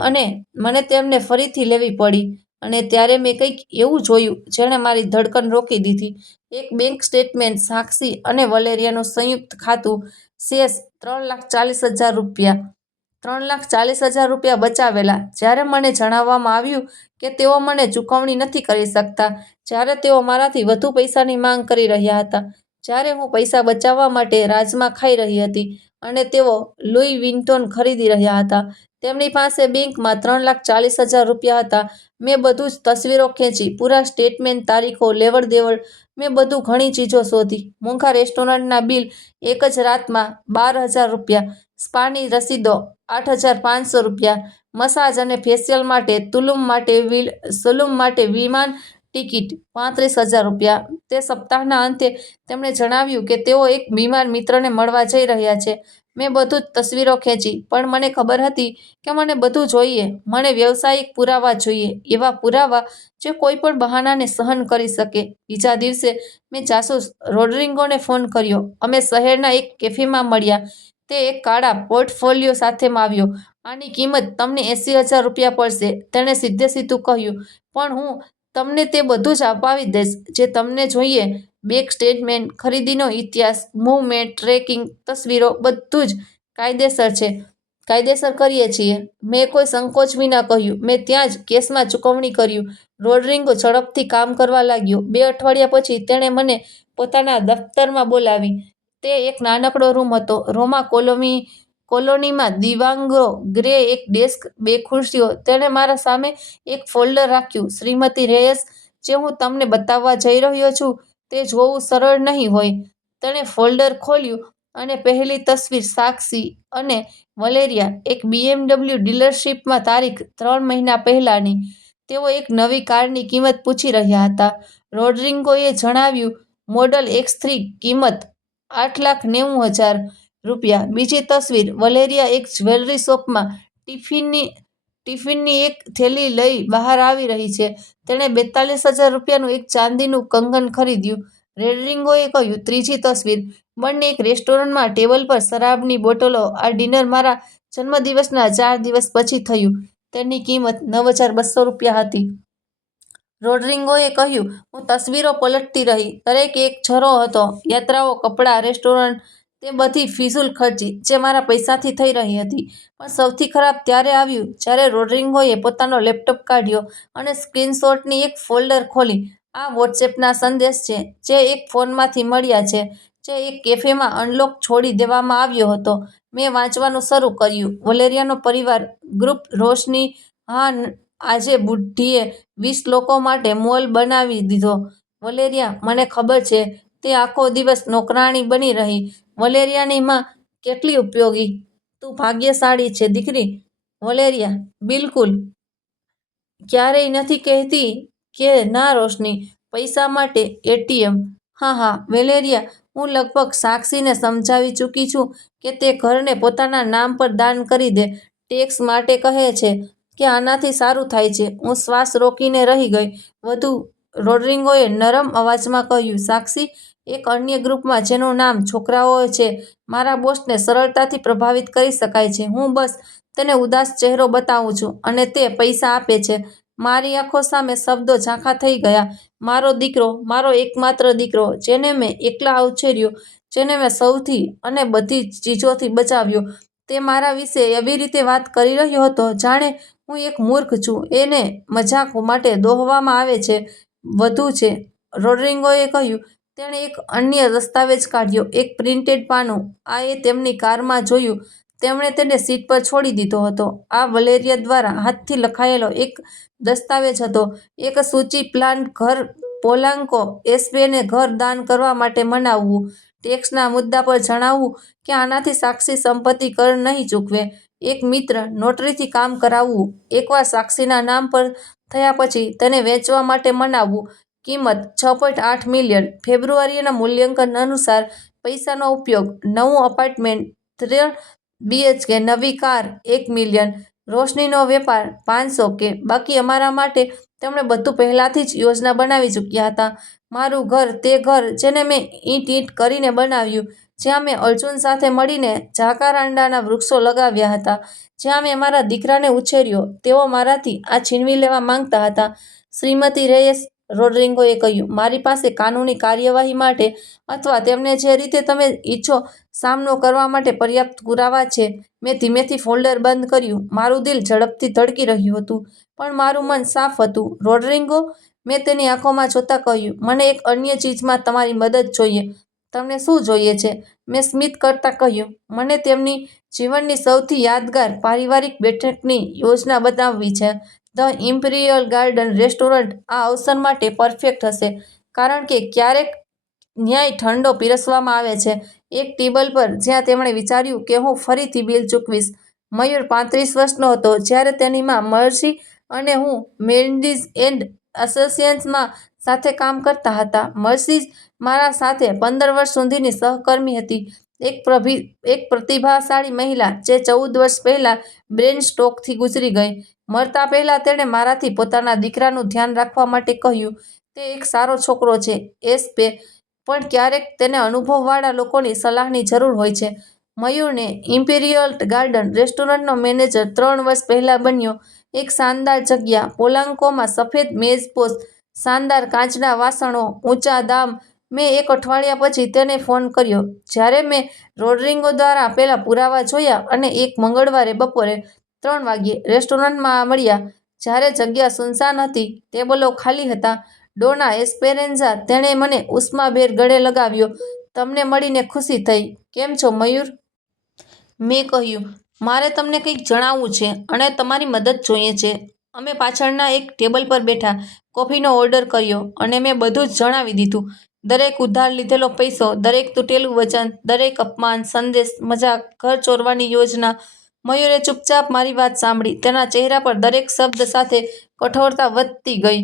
અને મને તેમને ફરીથી લેવી પડી. અને ત્યારે મેં કંઈક એવું જોયું જેણે મારી ધડકન રોકી દીધી. એક બેંક સ્ટેટમેન્ટ, સાક્ષી અને વલેરિયાનું સંયુક્ત ખાતું. શેષ 3,40,000 રૂપિયા. 3,40,000 રૂપિયા બચાવેલા. જ્યારે મને જણાવવામાં આવ્યું કે તેઓ મને ચૂકવણી નથી કરી શકતા, જ્યારે તેઓ મારાથી વધુ પૈસાની માંગ કરી રહ્યા હતા, જ્યારે હું પૈસા બચાવવા માટે રાજમા ખાઈ રહી હતી અને તેઓ લુઈ વિન્ટોન ખરીદી રહ્યા હતા, તેમની પાસે બેંકમાં 3,40,000 રૂપિયા હતા. મેં બધું જ તસવીરો ખેંચી, પૂરા સ્ટેટમેન્ટ, તારીખો, લેવડ-દેવડ. મેં બધું ઘણી ચીજો શોધી. મોંઘા રેસ્ટોરન્ટના બિલ એક જ રાતમાં 12,000 રૂપિયા. સ્પાની રસીદો 8,500 રૂપિયા. મસાજ અને ફેશિયલ માટે સલુમ માટે વિમાન ટિકિટ 35,000 રૂપિયા. તે સપ્તાહના અંતે તેમણે જણાવ્યું કે તેઓ એક બીમાર મિત્રને મળવા જઈ રહ્યા છે. મેં બધું જ તસવીરો ખેંચી. પણ મને ખબર હતી કે મને બધું જોઈએ. મને વ્યવસાયિક પુરાવા જોઈએ. એવા પુરાવા જે કોઈ પણ બહાનાને સહન કરી શકે. બીજા દિવસે મેં જાસૂસ રોડ્રિગોને ફોન કર્યો. અમે શહેરના એક કેફેમાં મળ્યા. તે એક કાળા પોર્ટફોલિયો સાથે આવ્યો. આની કિંમત તમને 80,000 રૂપિયા પડશે, તેણે સીધેસીધું કહ્યું. પણ હું તમને તે બધું જ અપાવી દઈશ જે તમને જોઈએ. બેંક સ્ટેટમેન્ટ, ખરીદીનો ઇતિહાસ, મૂવમેન્ટ ટ્રેકિંગ, તસવીરો, બધું જ કાયદેસર છે. કાયદેસર કરીએ છીએ, મેં કોઈ સંકોચ વિના કહ્યું. મેં ત્યાં જ કેશમાં ચૂકવણી કર્યું. રોડ્રિગો ઝડપથી કામ કરવા લાગ્યો. 2 અઠવાડિયા પછી તેણે મને પોતાના દફતરમાં બોલાવી. તે એક નાનકડો રૂમ હતો. રોમા કોલોનીમાં દિવાંગો ગ્રે એક ડેસ્ક, 2 ખુરશીઓ. તેણે મારા સામે એક ફોલ્ડર રાખ્યું. શ્રીમતી રેયસ, જે હું તમને બતાવવા જઈ રહ્યો છું તે જોવું સરળ નહીં હોય. તેણે ફોલ્ડર ખોલ્યું અને પહેલી તસવીર સાક્ષી અને વલેરિયા એક BMW ડીલરશીપમાં તારીખ 3 મહિના પહેલાંની. તેઓ એક નવી કારની કિંમત પૂછી રહ્યા હતા. રોડ્રિગોએ જણાવ્યું, મોડલ X3, કિંમત ₹8,90,000. બીજી તસવીર, વલેરિયા એક જ્વેલરી શોપમાં ટિફિનની એક થેલી લઈ બહાર આવી રહી છે. તેણે ₹42,000નું એક ચાંદીનું કંગન ખરીદ્યું, રોડ્રિગોએ કહ્યું. ત્રીજી તસવીર, બંને એક રેસ્ટોરન્ટમાં ટેબલ પર શરાબની બોટલો. આ ડિનર મારા જન્મદિવસના 4 દિવસ પછી થયું. તેની કિંમત ₹9,200 હતી. રોડ્રિગોએ કહ્યું. હું તસવીરો પલટતી રહી. દરેક એક છરો હતો. યાત્રાઓ, કપડાં, રેસ્ટોરન્ટ, તે બધી ફિઝૂલ ખર્ચી જે મારા પૈસાથી થઈ રહી હતી. પણ સૌથી ખરાબ ત્યારે આવ્યું જ્યારે રોડ્રિગોએ પોતાનો લેપટોપ કાઢ્યો અને સ્ક્રીનશોટની એક ફોલ્ડર ખોલી. આ વોટ્સએપના સંદેશ છે જે એક ફોનમાંથી મળ્યા છે, જે એક કેફેમાં અનલોક છોડી દેવામાં આવ્યો હતો. મેં વાંચવાનું શરૂ કર્યું. વલેરિયાનો પરિવાર ગ્રુપ. રોશની, હા, આજે બુઢીએ 20 લોકો માટે મોલ બનાવી દીધો. વલેરિયા, મને ખબર છે. તે આખો દિવસ નોકરાણી બની રહી. વલેરિયાની માં, કેટલી ઉપયોગી. તું ભાગ્યશાળી છે, દીકરી. વલેરિયા, બિલકુલ. ક્યારેય નથી કહેતી કે ના રોશની. પૈસા માટે એટીએમ. હા હા, વેલેરિયા, હું લગભગ સાક્ષીને સમજાવી ચૂકી છું કે તે ઘરને પોતાના નામ પર દાન કરી દે. ટેક્સ માટે કહે છે કે આનાથી સારું થાય છે. હું શ્વાસ રોકીને રહી ગઈ. વધુ, રોડ્રિગોએ નરમ અવાજમાં કહ્યું. સાક્ષી, એક અન્ય ગ્રુપમાં જેનું નામ છોકરાઓ છે. મારા બોસને સરળતાથી પ્રભાવિત કરી શકાય છે. હું બસ તેને ઉદાસ ચહેરો બતાવું છું અને તે પૈસા આપે છે. મારી આંખો સામે શબ્દો ઝાંખા થઈ ગયા. મારો દીકરો, મારો એકમાત્ર દીકરો, જેને મેં એકલા ઉછેર્યો, જેને મેં સૌથી અને બધી ચીજોથી બચાવ્યો. તે મારા વિશે એવી રીતે વાત કરી રહ્યો હતો જાણે હું એક મૂર્ખ છું. એને મજાક માટે દોહવામાં આવે છે. વધુ છે, રોડ્રિગોએ કહ્યું. તેણે એક અન્ય દસ્તાવેજ કાઢ્યો, એક પ્રિન્ટેડ પાનું. આ એ તેમની કારમાં જોયું. તેમણે તેને સીટ પર છોડી દીધો હતો. આ વલેરિયા દ્વારા હાથથી લખાયેલો એક દસ્તાવેજ હતો. એક સૂચિ પ્લાન ઘર. પોલાન્કો એસ્પેને ઘર દાન કરવા માટે મનાવવું. ટેક્સના મુદ્દા પર જણાવવું કે આનાથી સાક્ષી સંપત્તિ કર નહીં ચૂકવે. એક મિત્ર, નોટરીથી કામ કરાવવું. એકવાર સાક્ષીના નામ પર થયા પછી તેને વેચવા માટે મનાવવું. કિંમત $6.8 મિલિયન. ફેબ્રુઆરીના મૂલ્યાંકન અનુસાર પૈસાનો ઉપયોગ, નવું અપાર્ટમેન્ટ, 3 BHK, નવી કાર, $1 મિલિયન. રોશનીનો વેપાર, $500K. બાકી અમારા માટે તેમણે બધું પહેલાથી જ યોજના બનાવી ચૂક્યા હતા. મારું ઘર, તે ઘર જેને મેં ઈંટ કરીને બનાવ્યું, જ્યાં મેં અર્જુન સાથે મળીને જાકારાન્ડાના વૃક્ષો લગાવ્યા હતા, જ્યાં મેં મારા દીકરાને ઉછેર્યો. તેઓ મારાથી આ છીનવી લેવા માંગતા હતા. શ્રીમતી રેયસ, રોડ્રિગોએ કહ્યું. મારી પાસે કાનૂની કાર્યવાહી માટે અથવા તેમને જે રીતે તમે ઇચ્છો સામનો કરવા માટે પર્યાપ્ત પુરાવા છે. મેં ધીમેથી ફોલ્ડર બંધ કર્યું. મારું દિલ ઝડપથી ધડકી રહ્યું હતું, પણ મારું મન સાફ હતું. રોડ્રિગો, મેં તેની આંખોમાં જોતા કહ્યું. મને એક અન્ય ચીજમાં તમારી મદદ જોઈએ. તમને શું જોઈએ છે? મેં સ્મિત કરતા કહ્યું. મને તેમની જીવનની સૌથી યાદગાર પારિવારિક બેઠકની યોજના બનાવવી છે. ધ ઇમ્પિરિયલ ગાર્ડન રેસ્ટોરન્ટ આ અવસર માટે પરફેક્ટ હશે, કારણ કે ક્યારેક ન્યાય ઠંડો પીરસવામાં આવે છે એક ટેબલ પર જ્યાં તેમણે વિચાર્યું કે હું ફરીથી બિલ ચૂકવીશ. મયુર 35 વર્ષનો હતો જ્યારે તેની માં મર્સી અને હું મેન્ડીઝ એન્ડ એસોસિએટ્સમાં સાથે કામ કરતા હતા. મર્સી મારા સાથે 15 વર્ષ સુધીની સહકર્મી હતી, એક પ્રતિભાશાળી મહિલા જે 14 વર્ષ પહેલા બ્રેન સ્ટ્રોકથી ગુજરી ગઈ. મરતા પહેલા તેણે મારાથી પોતાના દીકરાનું ધ્યાન રાખવા માટે કહ્યું. તે એક સારો છોકરો છે, એસ્પે, પણ ક્યારેક તેને અનુભવવાળા લોકોની સલાહની જરૂર હોય છે. મયુરને ઇમ્પિરિયલ ગાર્ડન રેસ્ટોરન્ટનો મેનેજર 3 વર્ષ પહેલા બન્યો. એક શાનદાર જગ્યા, પોલાન્કોમાં, સફેદ મેઝપોશ, શાનદાર કાચના વાસણો, ઊંચા દામ. મેં એક અઠવાડિયા પછી તેને ફોન કર્યો જ્યારે મેં રોડ્રિગો દ્વારા આપેલા પુરાવા જોયા અને એક મંગળવારે બપોરે 3 વાગ્યે રેસ્ટોરન્ટમાં મળ્યા. જ્યારે જગ્યા સુનસાન હતી, ટેબલો ખાલી હતા. ડોના એસ્પેરેન્ઝા, તેણે મને ઉષ્માભેર ગળે લગાવ્યો. તમને મળીને ખુશી થઈ. કેમ છો, મયુર? મેં કહ્યું. મારે તમને કંઈક જણાવવું છે અને તમારી મદદ જોઈએ છે. અમે પાછળના એક ટેબલ પર બેઠા, કોફીનો ઓર્ડર કર્યો અને મેં બધું જ જણાવી દીધું. દરેક ઉધાર લીધેલો પૈસો, દરેક તૂટેલું વચન, દરેક અપમાન, સંદેશ, મજાક, ઘર ચોરવાની યોજના. મયુરે ચૂપચાપ મારી વાત સાંભળી. તેના ચહેરા પર દરેક શબ્દ સાથે કઠોરતા વધતી ગઈ.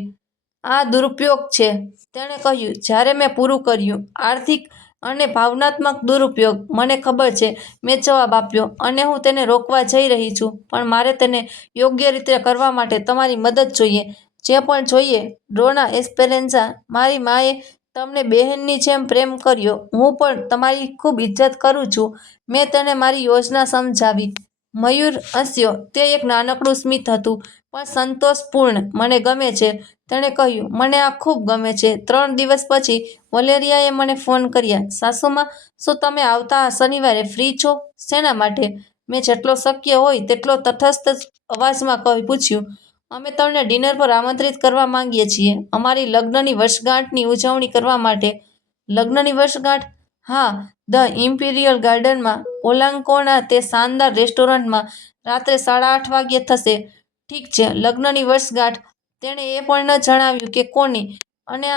આ દુરુપયોગ છે, તેણે કહ્યું. જ્યારે મેં પૂરું કર્યું, આર્થિક અને ભાવનાત્મક દુરુપયોગ, મને ખબર છે, મેં જવાબ આપ્યો, અને હું તેને રોકવા જઈ રહી છું, પણ મારે તેને યોગ્ય રીતે કરવા માટે તમારી મદદ જોઈએ. જે પણ જોઈએ. ડોના એસ્પેરેન્ઝા, મારી માએ તમને બહેનની જેમ પ્રેમ કર્યો. હું પણ તમારી ખૂબ ઇજ્જત કરું છું. મેં તેને મારી યોજના સમજાવી. મયુર હસ્યો. તે એક નાનકડું સ્મિત હતું, પણ સંતોષપૂર્ણ. મને ગમે છે, તેણે કહ્યું. મને આ ખૂબ ગમે છે. 3 દિવસ પછી વલેરિયાએ મને ફોન કર્યા. સાસુમા, શું તમે આવતા શનિવારે ફ્રી છો? શેના માટે? મેં જેટલો શક્ય હોય તેટલો તટસ્થ અવાજમાં પૂછ્યું. અમે તમને ડિનર પર આમંત્રિત કરવા માંગીએ છીએ, અમારી લગ્નની વર્ષગાંઠની ઉજવણી કરવા માટે. લગ્નની વર્ષગાંઠ? હા, ધ ઇમ્પિરિયલ ગાર્ડનમાં, પોલાન્કોના તે શાનદાર રેસ્ટોરન્ટમાં. રાત્રે 8:30 વાગ્યે થશે. ઠીક છે, લગ્નની વર્ષગાંઠ. તેણે એ પણ ન જણાવ્યું કે કોની. અને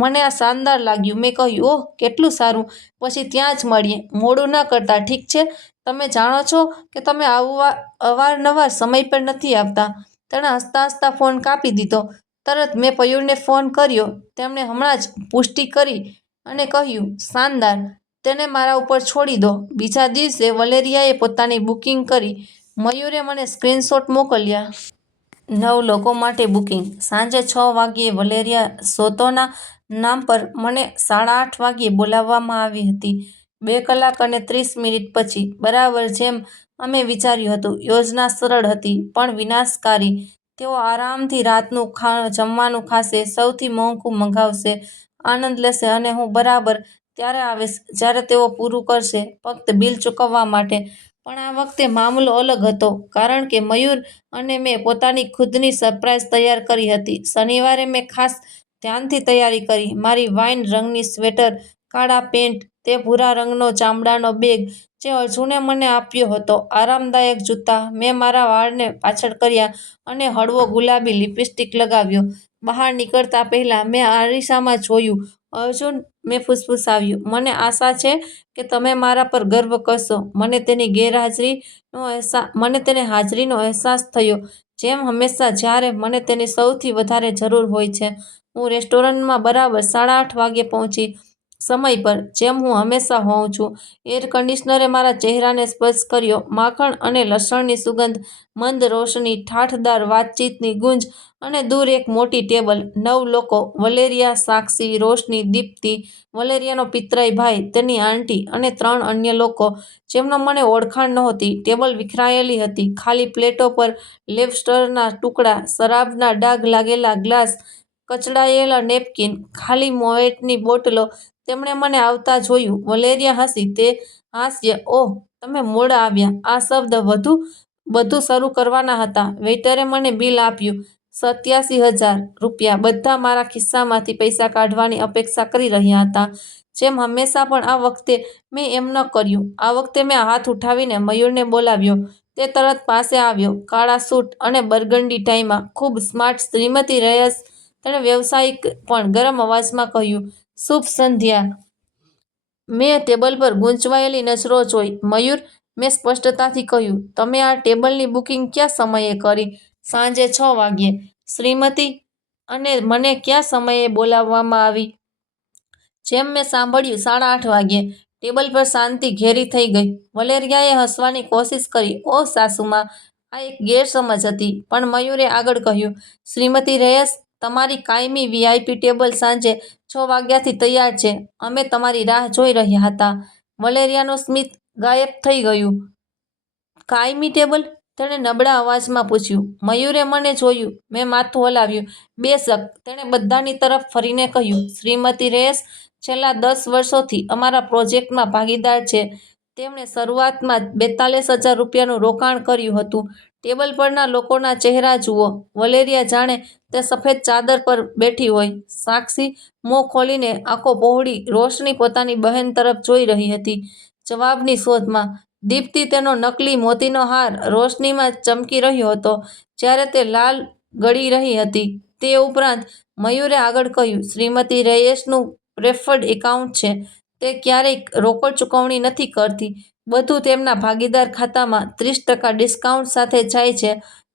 મને આ શાનદાર લાગ્યું. મેં કહ્યું, ઓહ, કેટલું સારું. પછી ત્યાં જ મળીએ. મોડું ન કરતા, ઠીક છે? તમે જાણો છો કે તમે અવારનવાર સમય પર નથી આવતા. તેણે હસતા હસતા ફોન કાપી દીધો. તરત મેં પયુરને ફોન કર્યો. તેમણે હમણાં જ પુષ્ટિ કરી અને કહ્યું, શાનદાર. તેને મારા ઉપર છોડી દો. બીજા દિવસે વલેરિયાએ પોતાની બુકિંગ કરી. મયુરે મને સ્ક્રીનશોટ મોકલ્યા. 9 લોકો માટે બુકિંગ. સાંજે 6 વાગ્યે વલેરિયા સોતોના નામ પર મને 8:30 વાગ્યે બોલાવવામાં આવી હતી. 2 કલાક અને 30 મિનિટ પછી. બરાબર જેમ અમે વિચાર્યું હતું. યોજના સરળ હતી, પણ વિનાશકારી. તેઓ આરામથી રાતનું જમવાનું ખાશે, સૌથી મોંઘું મંગાવશે, આનંદ લેશે, અને હું બરાબર ત્યારે આવીશ જ્યારે તેઓ પૂરું કરશે, ફક્ત બિલ ચૂકવવા માટે. પણ આ વખતે મામલો અલગ હતો, કારણ કે મયુર અને મેં પોતાની ખુદની સરપ્રાઈઝ તૈયાર કરી હતી. શનિવારે મેં ખાસ ધ્યાનથી તૈયારી કરી. મારી વાઇન રંગની સ્વેટર, કાળા પેન્ટ, તે ભૂરા રંગનો ચામડાનો બેગ જે અર્જુને મને આપ્યો હતો, આરામદાયક જૂતા. મેં મારા વાળને પાછળ કર્યા અને હળવો ગુલાબી લિપસ્ટિક લગાવ્યો. બહાર નીકળતા પહેલા મેં અરીસામાં જોયું. અર્જુન, મેં ફૂસફૂસાવ્યું, મને આશા છે કે તમે મારા પર ગર્વ કરશો. મને તેની હાજરીનો અહેસાસ થયો, જેમ હંમેશા જ્યારે મને તેની સૌથી વધારે જરૂર હોય છે. હું રેસ્ટોરન્ટમાં બરાબર 8:30 વાગ્યે પહોંચી, સમય પર, જેમ હું હંમેશા હોઉં છું. એર કન્ડિશનરે મારા ચહેરાને સ્પર્શ કર્યો. માખણ અને લસણની સુગંધ, મંદ રોશની, ઠાઠદાર વાતચીતની ગુંજ, અને દૂર એક મોટી ટેબલ. 9 લોકો. વલેરિયા, સાક્ષી, રોશની, દીપ્તિ, વલેરિયાનો પિતરાઈ ભાઈ, તેની આંટી, અને 3 અન્ય લોકો જેમનો મને ઓળખાણ નહોતી. ટેબલ વિખરાયેલી હતી. ખાલી પ્લેટો પર લોબસ્ટરના ટુકડા, શરાબના ડાઘ લાગેલા ગ્લાસ, કચડાયેલા નેપકિન, ખાલી મોએટની બોટલો. તેમણે મને આવતા જોયું. વલેરિયા હસી. તે હાસ્ય. ઓહ, તમે મોડા આવ્યા. આ શબ્દ બધું શરૂ કરવાના હતા. વેઇટરે મને બિલ આપ્યું. ₹87,000. બધા મારા ખિસ્સામાંથી પૈસા કાઢવાની અપેક્ષા કરી રહ્યા હતા. જેમ હંમેશા, પણ આ વખતે મેં એમ ન કર્યું. આ વખતે મેં હાથ ઉઠાવીને મયુરને બોલાવ્યો. તે તરત પાસે આવ્યો, કાળા સૂટ અને બર્ગન્ડી ટાઈમાં, ખૂબ સ્માર્ટ. શ્રીમતી રૈયસ, તેણે વ્યવસાયિક પણ ગરમ અવાજમાં કહ્યું. શુભ સંધ્યા. મેં ટેબલ પર ગૂંચવાયેલી નજરો જોઈ. મયુર, મેં સ્પષ્ટતાથી કહ્યું, તમે આ ટેબલની બુકિંગ કયા સમયે કરી? સાંજે 6 વાગ્યે. શ્રીમતી, અને મને કયા સમયે બોલાવવામાં આવી? જેમ મેં સાંભળ્યું, 8:30 વાગ્યે. ટેબલ પર શાંતિ ઘેરી થઈ ગઈ. વલેરિયાએ હસવાની કોશિશ કરી. ઓહ, સાસુમા, આ એક ગેરસમજ હતી. પણ મયુરે આગળ કહ્યું, શ્રીમતી રૈયસ, તમારી કાયમી વીઆઈપી ટેબલ સાંજે 6 વાગ્યાથી તૈયાર છે. અમે તમારી રાહ જોઈ રહ્યા હતા. વલેરિયાનું સ્મિત ગાયબ થઈ ગયું. કાયમી ટેબલ? તેણે નબળા અવાજમાં પૂછ્યું. મયુરે મને જોયું. મેં માથું હલાવ્યું. બેશક, તેણે બધાની તરફ ફરીને કહ્યું. શ્રીમતી રૈયસ છેલ્લા 10 વર્ષોથી અમારા પ્રોજેક્ટમાં ભાગીદાર છે. તેમણે શરૂઆતમાં ₹42,000નું રોકાણ કર્યું હતું. ટેબલ પરના લોકોના ચહેરા જુઓ. વલેરિયા જાણે તે સફેદ ચાદર પર બેઠી હોય. સાક્ષી, મોં ખોલીને, આંખો પહોળી. રોશની પોતાની બહેન તરફ જોઈ રહી હતી, જવાબની શોધમાં. દીપ્તિ, તેનો નકલી મોતીનો હાર રોશનીમાં ચમકી રહ્યો હતો જ્યારે તે લાલ ગળી રહી હતી. તે ઉપરાંત, મયુરે આગળ કહ્યું, શ્રીમતી રૈયસનું પ્રેફર્ડ એકાઉન્ટ છે. તે ક્યારેય રોકડ ચૂકવણી નથી કરતી. બધું તેમના ભાગીદાર ખાતામાં 30% ડિસ્કાઉન્ટ સાથે જાય છે.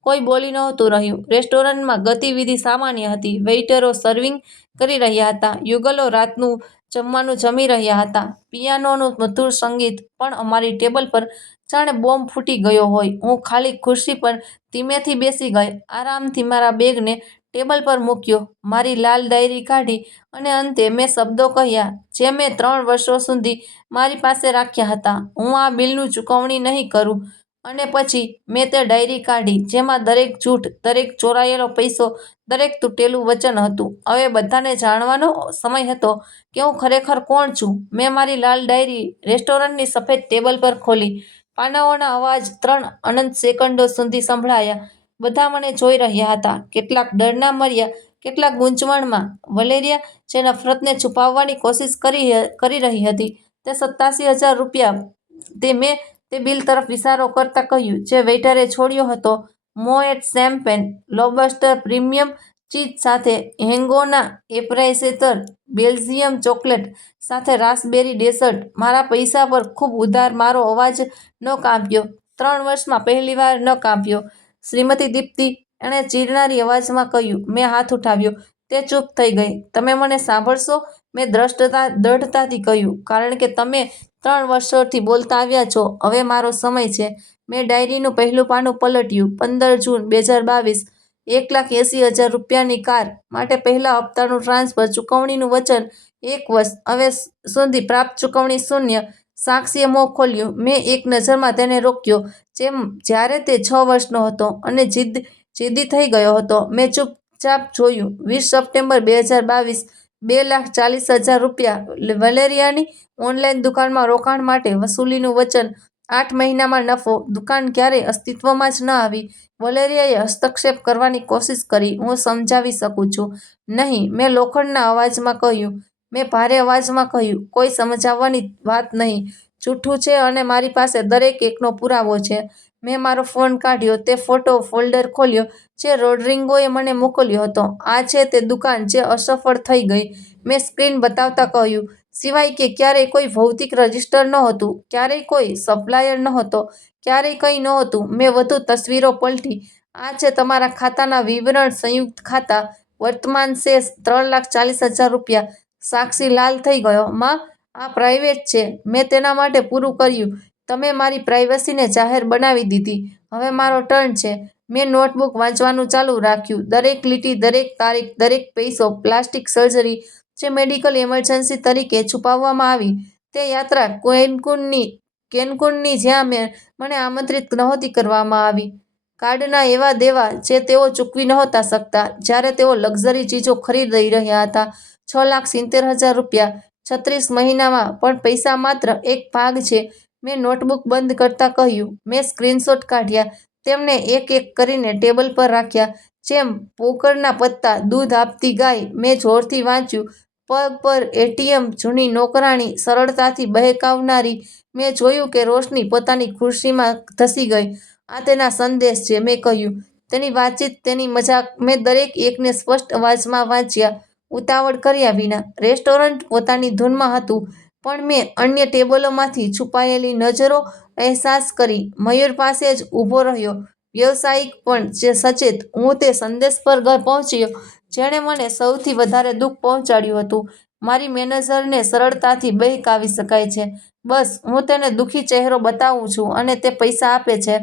કોઈ બોલી નહોતું રહ્યું. રેસ્ટોરન્ટમાં ગતિવિધિ સામાન્ય હતી. વેઇટરો સર્વિંગ કરી રહ્યા હતા. યુગલો રાતનું જમવાનું જમી રહ્યા હતા. પિયાનોનું મધુર સંગીત પણ અમારી ટેબલ પર જાણે બોમ્બ ફૂટી ગયો હોય. હું ખાલી ખુરશી પર ધીમેથી બેસી ગઈ, આરામથી મારા બેગને ટેબલ પર મૂક્યો, મારી લાલ ડાયરી કાઢી અને અંતે મેં શબ્દો કહ્યા જે મેં 3 વર્ષો સુધી મારી પાસે રાખ્યા હતા, હું આ બિલનું ચૂકવણી નહીં કરું. અને પછી મેં તે ડાયરી કાઢી જેમાં દરેક જૂઠ, દરેક ચોરાયેલો પૈસો, દરેક તૂટેલું વચન હતું. હવે બધાને જાણવાનો સમય હતો કે હું ખરેખર કોણ છું. મેં મારી લાલ ડાયરી રેસ્ટોરન્ટની સફેદ ટેબલ પર ખોલી. પાનાઓના અવાજ 3 અનંત સેકન્ડો સુધી સંભળાયા. બધા મને જોઈ રહ્યા હતા, કેટલાક ડરના મર્યા, કેટલાક ગૂંચવણમાં. વલેરિયા, જે નફરતને છુપાવવાની કોશિશ કરી રહી હતી, તે 87,000 રૂપિયા. મેં તે બિલ તરફ ઇશારો કરતા કહ્યું, જે વેઇટરે છોડ્યો હતો. મોએટ શેમ્પેન, લોબસ્ટર પ્રીમિયમ ચીઝ સાથે હેંગોના એપ્રેસેતર, બેલ્જિયમ ચોકલેટ સાથે રાસબેરી ડેઝર્ટ. મારા પૈસા પર ખૂબ ઉધાર. મારો અવાજ ન કાપ્યો. 3 વર્ષમાં પહેલીવાર ન કાપ્યો. શ્રીમતી દીપ્તિ, એણે ચીરનારી અવાજમાં કહ્યું. મેં હાથ ઉઠાવ્યો. તે ચૂપ થઈ ગઈ. તમે મને સાંભળશો? મેં દ્રઢતાથી કહ્યું. કારણ કે તમે 3 વર્ષોથી બોલતા આવ્યા છો. હવે મારો સમય છે. મેં ડાયરીનું પહેલું પાનું પલટ્યું. 15 જૂન 2022. 1,80,000 રૂપિયાની કાર માટે પહેલા હપ્તાનું ટ્રાન્સફર. ચૂકવણીનું વચન 1 વર્ષ. હવે સુધી પ્રાપ્ત ચૂકવણી શૂન્ય. સાક્ષીએ મોં ખોલ્યું. મેં એક નજરમાં તેને રોક્યો, જેમ જ્યારે તે 6 વર્ષનો હતો અને જિદ્દી થઈ ગયો હતો. મેં ચૂપચાપ જોયું. 20 સપ્ટેમ્બર 2022. 2,40,000 રૂપિયા. વલેરિયાની ઓનલાઈન દુકાનમાં રોકાણ માટે વસૂલીનું વચન. 8 મહિનામાં નફો. દુકાન ક્યારેય અસ્તિત્વમાં જ ન આવી. વલેરિયાએ હસ્તક્ષેપ કરવાની કોશિશ કરી. હું સમજાવી શકું છું. નહીં, મેં લોખંડના અવાજમાં કહ્યું. મેં ભારે અવાજમાં કહ્યું. કોઈ સમજાવવાની વાત નહીં. જૂઠું છે અને મારી પાસે દરેક એકનો પુરાવો છે. મેં મારો ફોન કાઢ્યો, તે ફોટો ફોલ્ડર ખોલ્યો જે રોડ્રિગોએ મને મોકલ્યો હતો. આ છે તે દુકાન જે અસફળ થઈ ગઈ. મેં સ્ક્રીન બતાવતા કહ્યું. સિવાય કે ક્યારેય કોઈ ભૌતિક રજિસ્ટર નહોતું, ક્યારેય કોઈ સપ્લાયર નહોતો, ક્યારેય કંઈ નહોતું. મેં વધુ તસવીરો પલટી. આ છે તમારા ખાતાના વિવરણ. સંયુક્ત ખાતા. વર્તમાન શેષ 3,40,000 રૂપિયા. સાક્ષી લાલ થઈ ગયો. માં, આ પ્રાઇવેટ છે. મેં તેના માટે પૂરું કર્યું. તમે મારી પ્રાઇવસીને જાહેર બનાવી દીધી. હવે મારો ટર્ન છે. મેં નોટબુક વાંચવાનું ચાલુ રાખ્યું. દરેક લીટી, દરેક તારીખ, દરેક પૈસો. પ્લાસ્ટિક સર્જરી જે મેડિકલ ઇમરજન્સી તરીકે છુપાવવામાં આવી. તે યાત્રા કેન્કુનની જ્યાં મને આમંત્રિત નહોતી કરવામાં આવી. કાર્ડના એવા દેવા જે તેઓ ચૂકવી નહોતા શકતા જ્યારે તેઓ લક્ઝરી ચીજો ખરીદી રહ્યા હતા. 6,70,000 રૂપિયા. 36 મહિનામાં પણ પૈસા માત્ર એક ભાગ છે. મેં નોટબુક બંધ કરતા કહ્યું. મેં સ્ક્રીનશોટ કાઢ્યા, તેમને એક એક કરીને ટેબલ પર રાખ્યા. જેમ પોકરના પત્તા. દૂધ આપતી ગાય. મેં જોરથી વાંચ્યું. પગ પર એટીએમ. જૂની નોકરાણી, સરળતાથી બહેકાવનારી. મેં જોયું કે રોશની પોતાની ખુરશીમાં ધસી ગઈ. આ તેના સંદેશ છે, મેં કહ્યું. તેની વાતચીત, તેની મજાક. મેં દરેક એકને સ્પષ્ટ અવાજમાં વાંચ્યા, ઉતાવળ કર્યા વિના. રેસ્ટોરન્ટ પોતાની ધૂનમાં હતું, પણ મેં અન્ય ટેબલોમાંથી છુપાયેલી નજરો અહેસાસ કરી. મયુર પાસે જ ઊભો રહ્યો, વ્યાવસાયિક પણ સચેત. હું તે સંદેશ પર પહોંચ્યો જેણે મને સૌથી વધારે દુઃખ પહોંચાડ્યું હતું. મારી મેનેજરને સરળતાથી બહેકાવી શકાય છે. બસ, હું તેને દુઃખી ચહેરો બતાવું છું અને તે પૈસા આપે છે.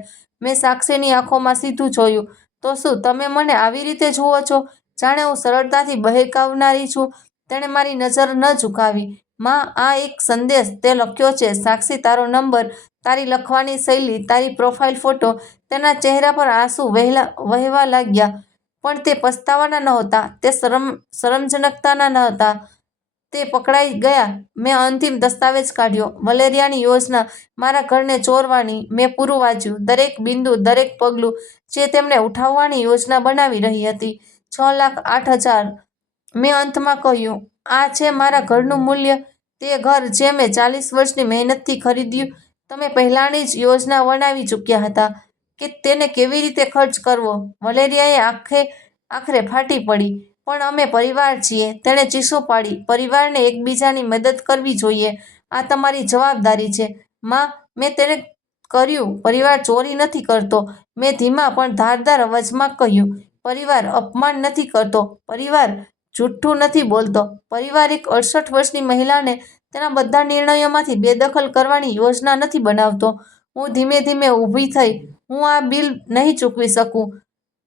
મેં સાક્ષીની આંખોમાં સીધું જોયું. તો શું તમે મને આવી રીતે જુઓ છો? જાણે હું સરળતાથી બહેકાવનારી છું? તેણે મારી નજર ન ઝુકાવી. માં, આ એક સંદેશ. તે લખ્યો છે. સાક્ષી, તારો નંબર, તારી લખવાની શૈલી, તારી પ્રોફાઇલ ફોટો. તેના ચહેરા પર આંસુ વહેવા લાગ્યા. પણ તે પસ્તાવાના નહોતા, તે શરમજનકતાના નહોતા. તે પકડાઈ ગયા. મેં અંતિમ દસ્તાવેજ કાઢ્યો. વલેરિયાની યોજના, મારા ઘરને ચોરવાની. મેં પૂરું વાંચ્યું. દરેક બિંદુ, દરેક પગલું જે તેમણે ઉઠાવવાની યોજના બનાવી રહી હતી. 6,08,000. મેં અંતમાં કહ્યું. આ છે મારા ઘરનું મૂલ્ય. તે ઘર જે મેં 40 વર્ષની મહેનતથી ખરીદ્યું. તમે પહેલાની જ યોજના બનાવી ચૂક્યા હતા કે તેને કેવી રીતે ખર્ચ કરવો. વલેરિયાએ આખરે ફાટી પડી. પણ અમે પરિવાર છીએ. તેણે ચીસો પાડી. પરિવારને એકબીજાની મદદ કરવી જોઈએ. આ તમારી જવાબદારી છે. માં, મેં તેને કર્યું. પરિવાર ચોરી નથી કરતો, મેં ધીમા પણ ધારદાર અવાજમાં કહ્યું. પરિવાર અપમાન નથી કરતો, પરિવાર જૂઠું નથી બોલતો, પરિવાર એક 68 વર્ષની મહિલાને તેના બધા નિર્ણયોમાંથી બેદખલ કરવાની યોજના નથી બનાવતો. હું ધીમે ધીમે ઊભી થઈ. હું આ બિલ નહીં ચૂકવી શકું.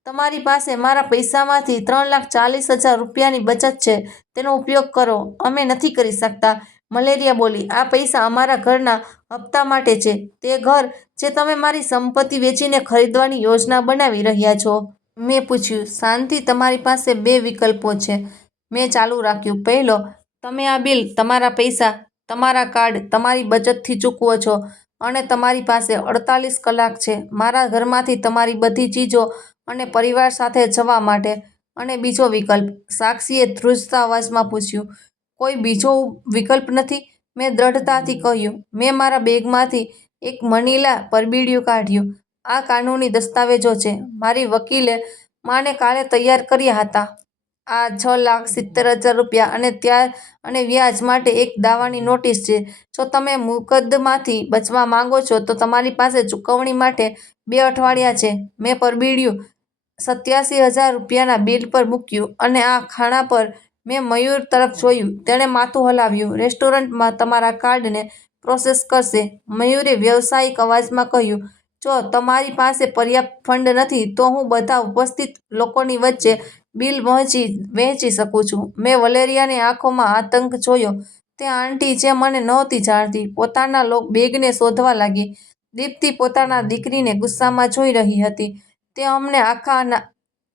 તમારી પાસે મારા પૈસામાંથી 3,40,000 રૂપિયાની બચત છે, તેનો ઉપયોગ કરો. અમે નથી કરી શકતા, મલેરિયા બોલી. આ પૈસા અમારા ઘરના હપ્તા માટે છે, તે ઘર જે તમે મારી સંપત્તિ વેચીને ખરીદવાની યોજના બનાવી રહ્યા છો. મેં પૂછ્યું, શાંતિ? તમારી પાસે 2 વિકલ્પો છે, મેં ચાલુ રાખ્યું. પહેલો, તમે આ બિલ તમારા પૈસા, તમારા કાર્ડ, તમારી બચતથી ચૂકવો છો અને તમારી પાસે 48 કલાક છે મારા ઘરમાંથી તમારી બધી ચીજો અને પરિવાર સાથે જવા માટે. અને બીજો વિકલ્પ, સાક્ષીએ ધ્રુજતા અવાજમાં પૂછ્યું. કોઈ બીજો વિકલ્પ નથી? મેં દ્રઢતાથી કહ્યું. મેં મારા બેગમાંથી એક મનીલા પરબીડિયું કાઢ્યું. આ કાનૂની દસ્તાવેજો છે. મારી વકીલે માને કાલે તૈયાર કર્યા હતા. આ 6,70,000 રૂપિયા અને વ્યાજ માટે એક દાવાની નોટિસ છે. જો તમે મુકદ્દમાથી બચવા માંગો છો તો તમારી પાસે ચૂકવણી માટે 2 અઠવાડિયા છે. મેં પરબીડિયું 87,000 રૂપિયાના બિલ પર મૂક્યું અને આ ખાણા પર મેં મયુર તરફ જોયું. તેણે માથું હલાવ્યું. રેસ્ટોરન્ટમાં તમારા કાર્ડને પ્રોસેસ કરશે, મયુરે વ્યવસાયિક અવાજમાં કહ્યું. જો તમારી પાસે પર્યાપ્ત ફંડ નથી તો હું બધા ઉપસ્થિત લોકોની વચ્ચે બિલ વહેંચી શકું છું. મેં વલેરિયાની આંખોમાં આતંક જોયો. તે આંટી જે મને નહોતી જાણતી, પોતાના બેગને શોધવા લાગી. દીપ્તિ પોતાના દીકરીને ગુસ્સામાં જોઈ રહી હતી. તે અમને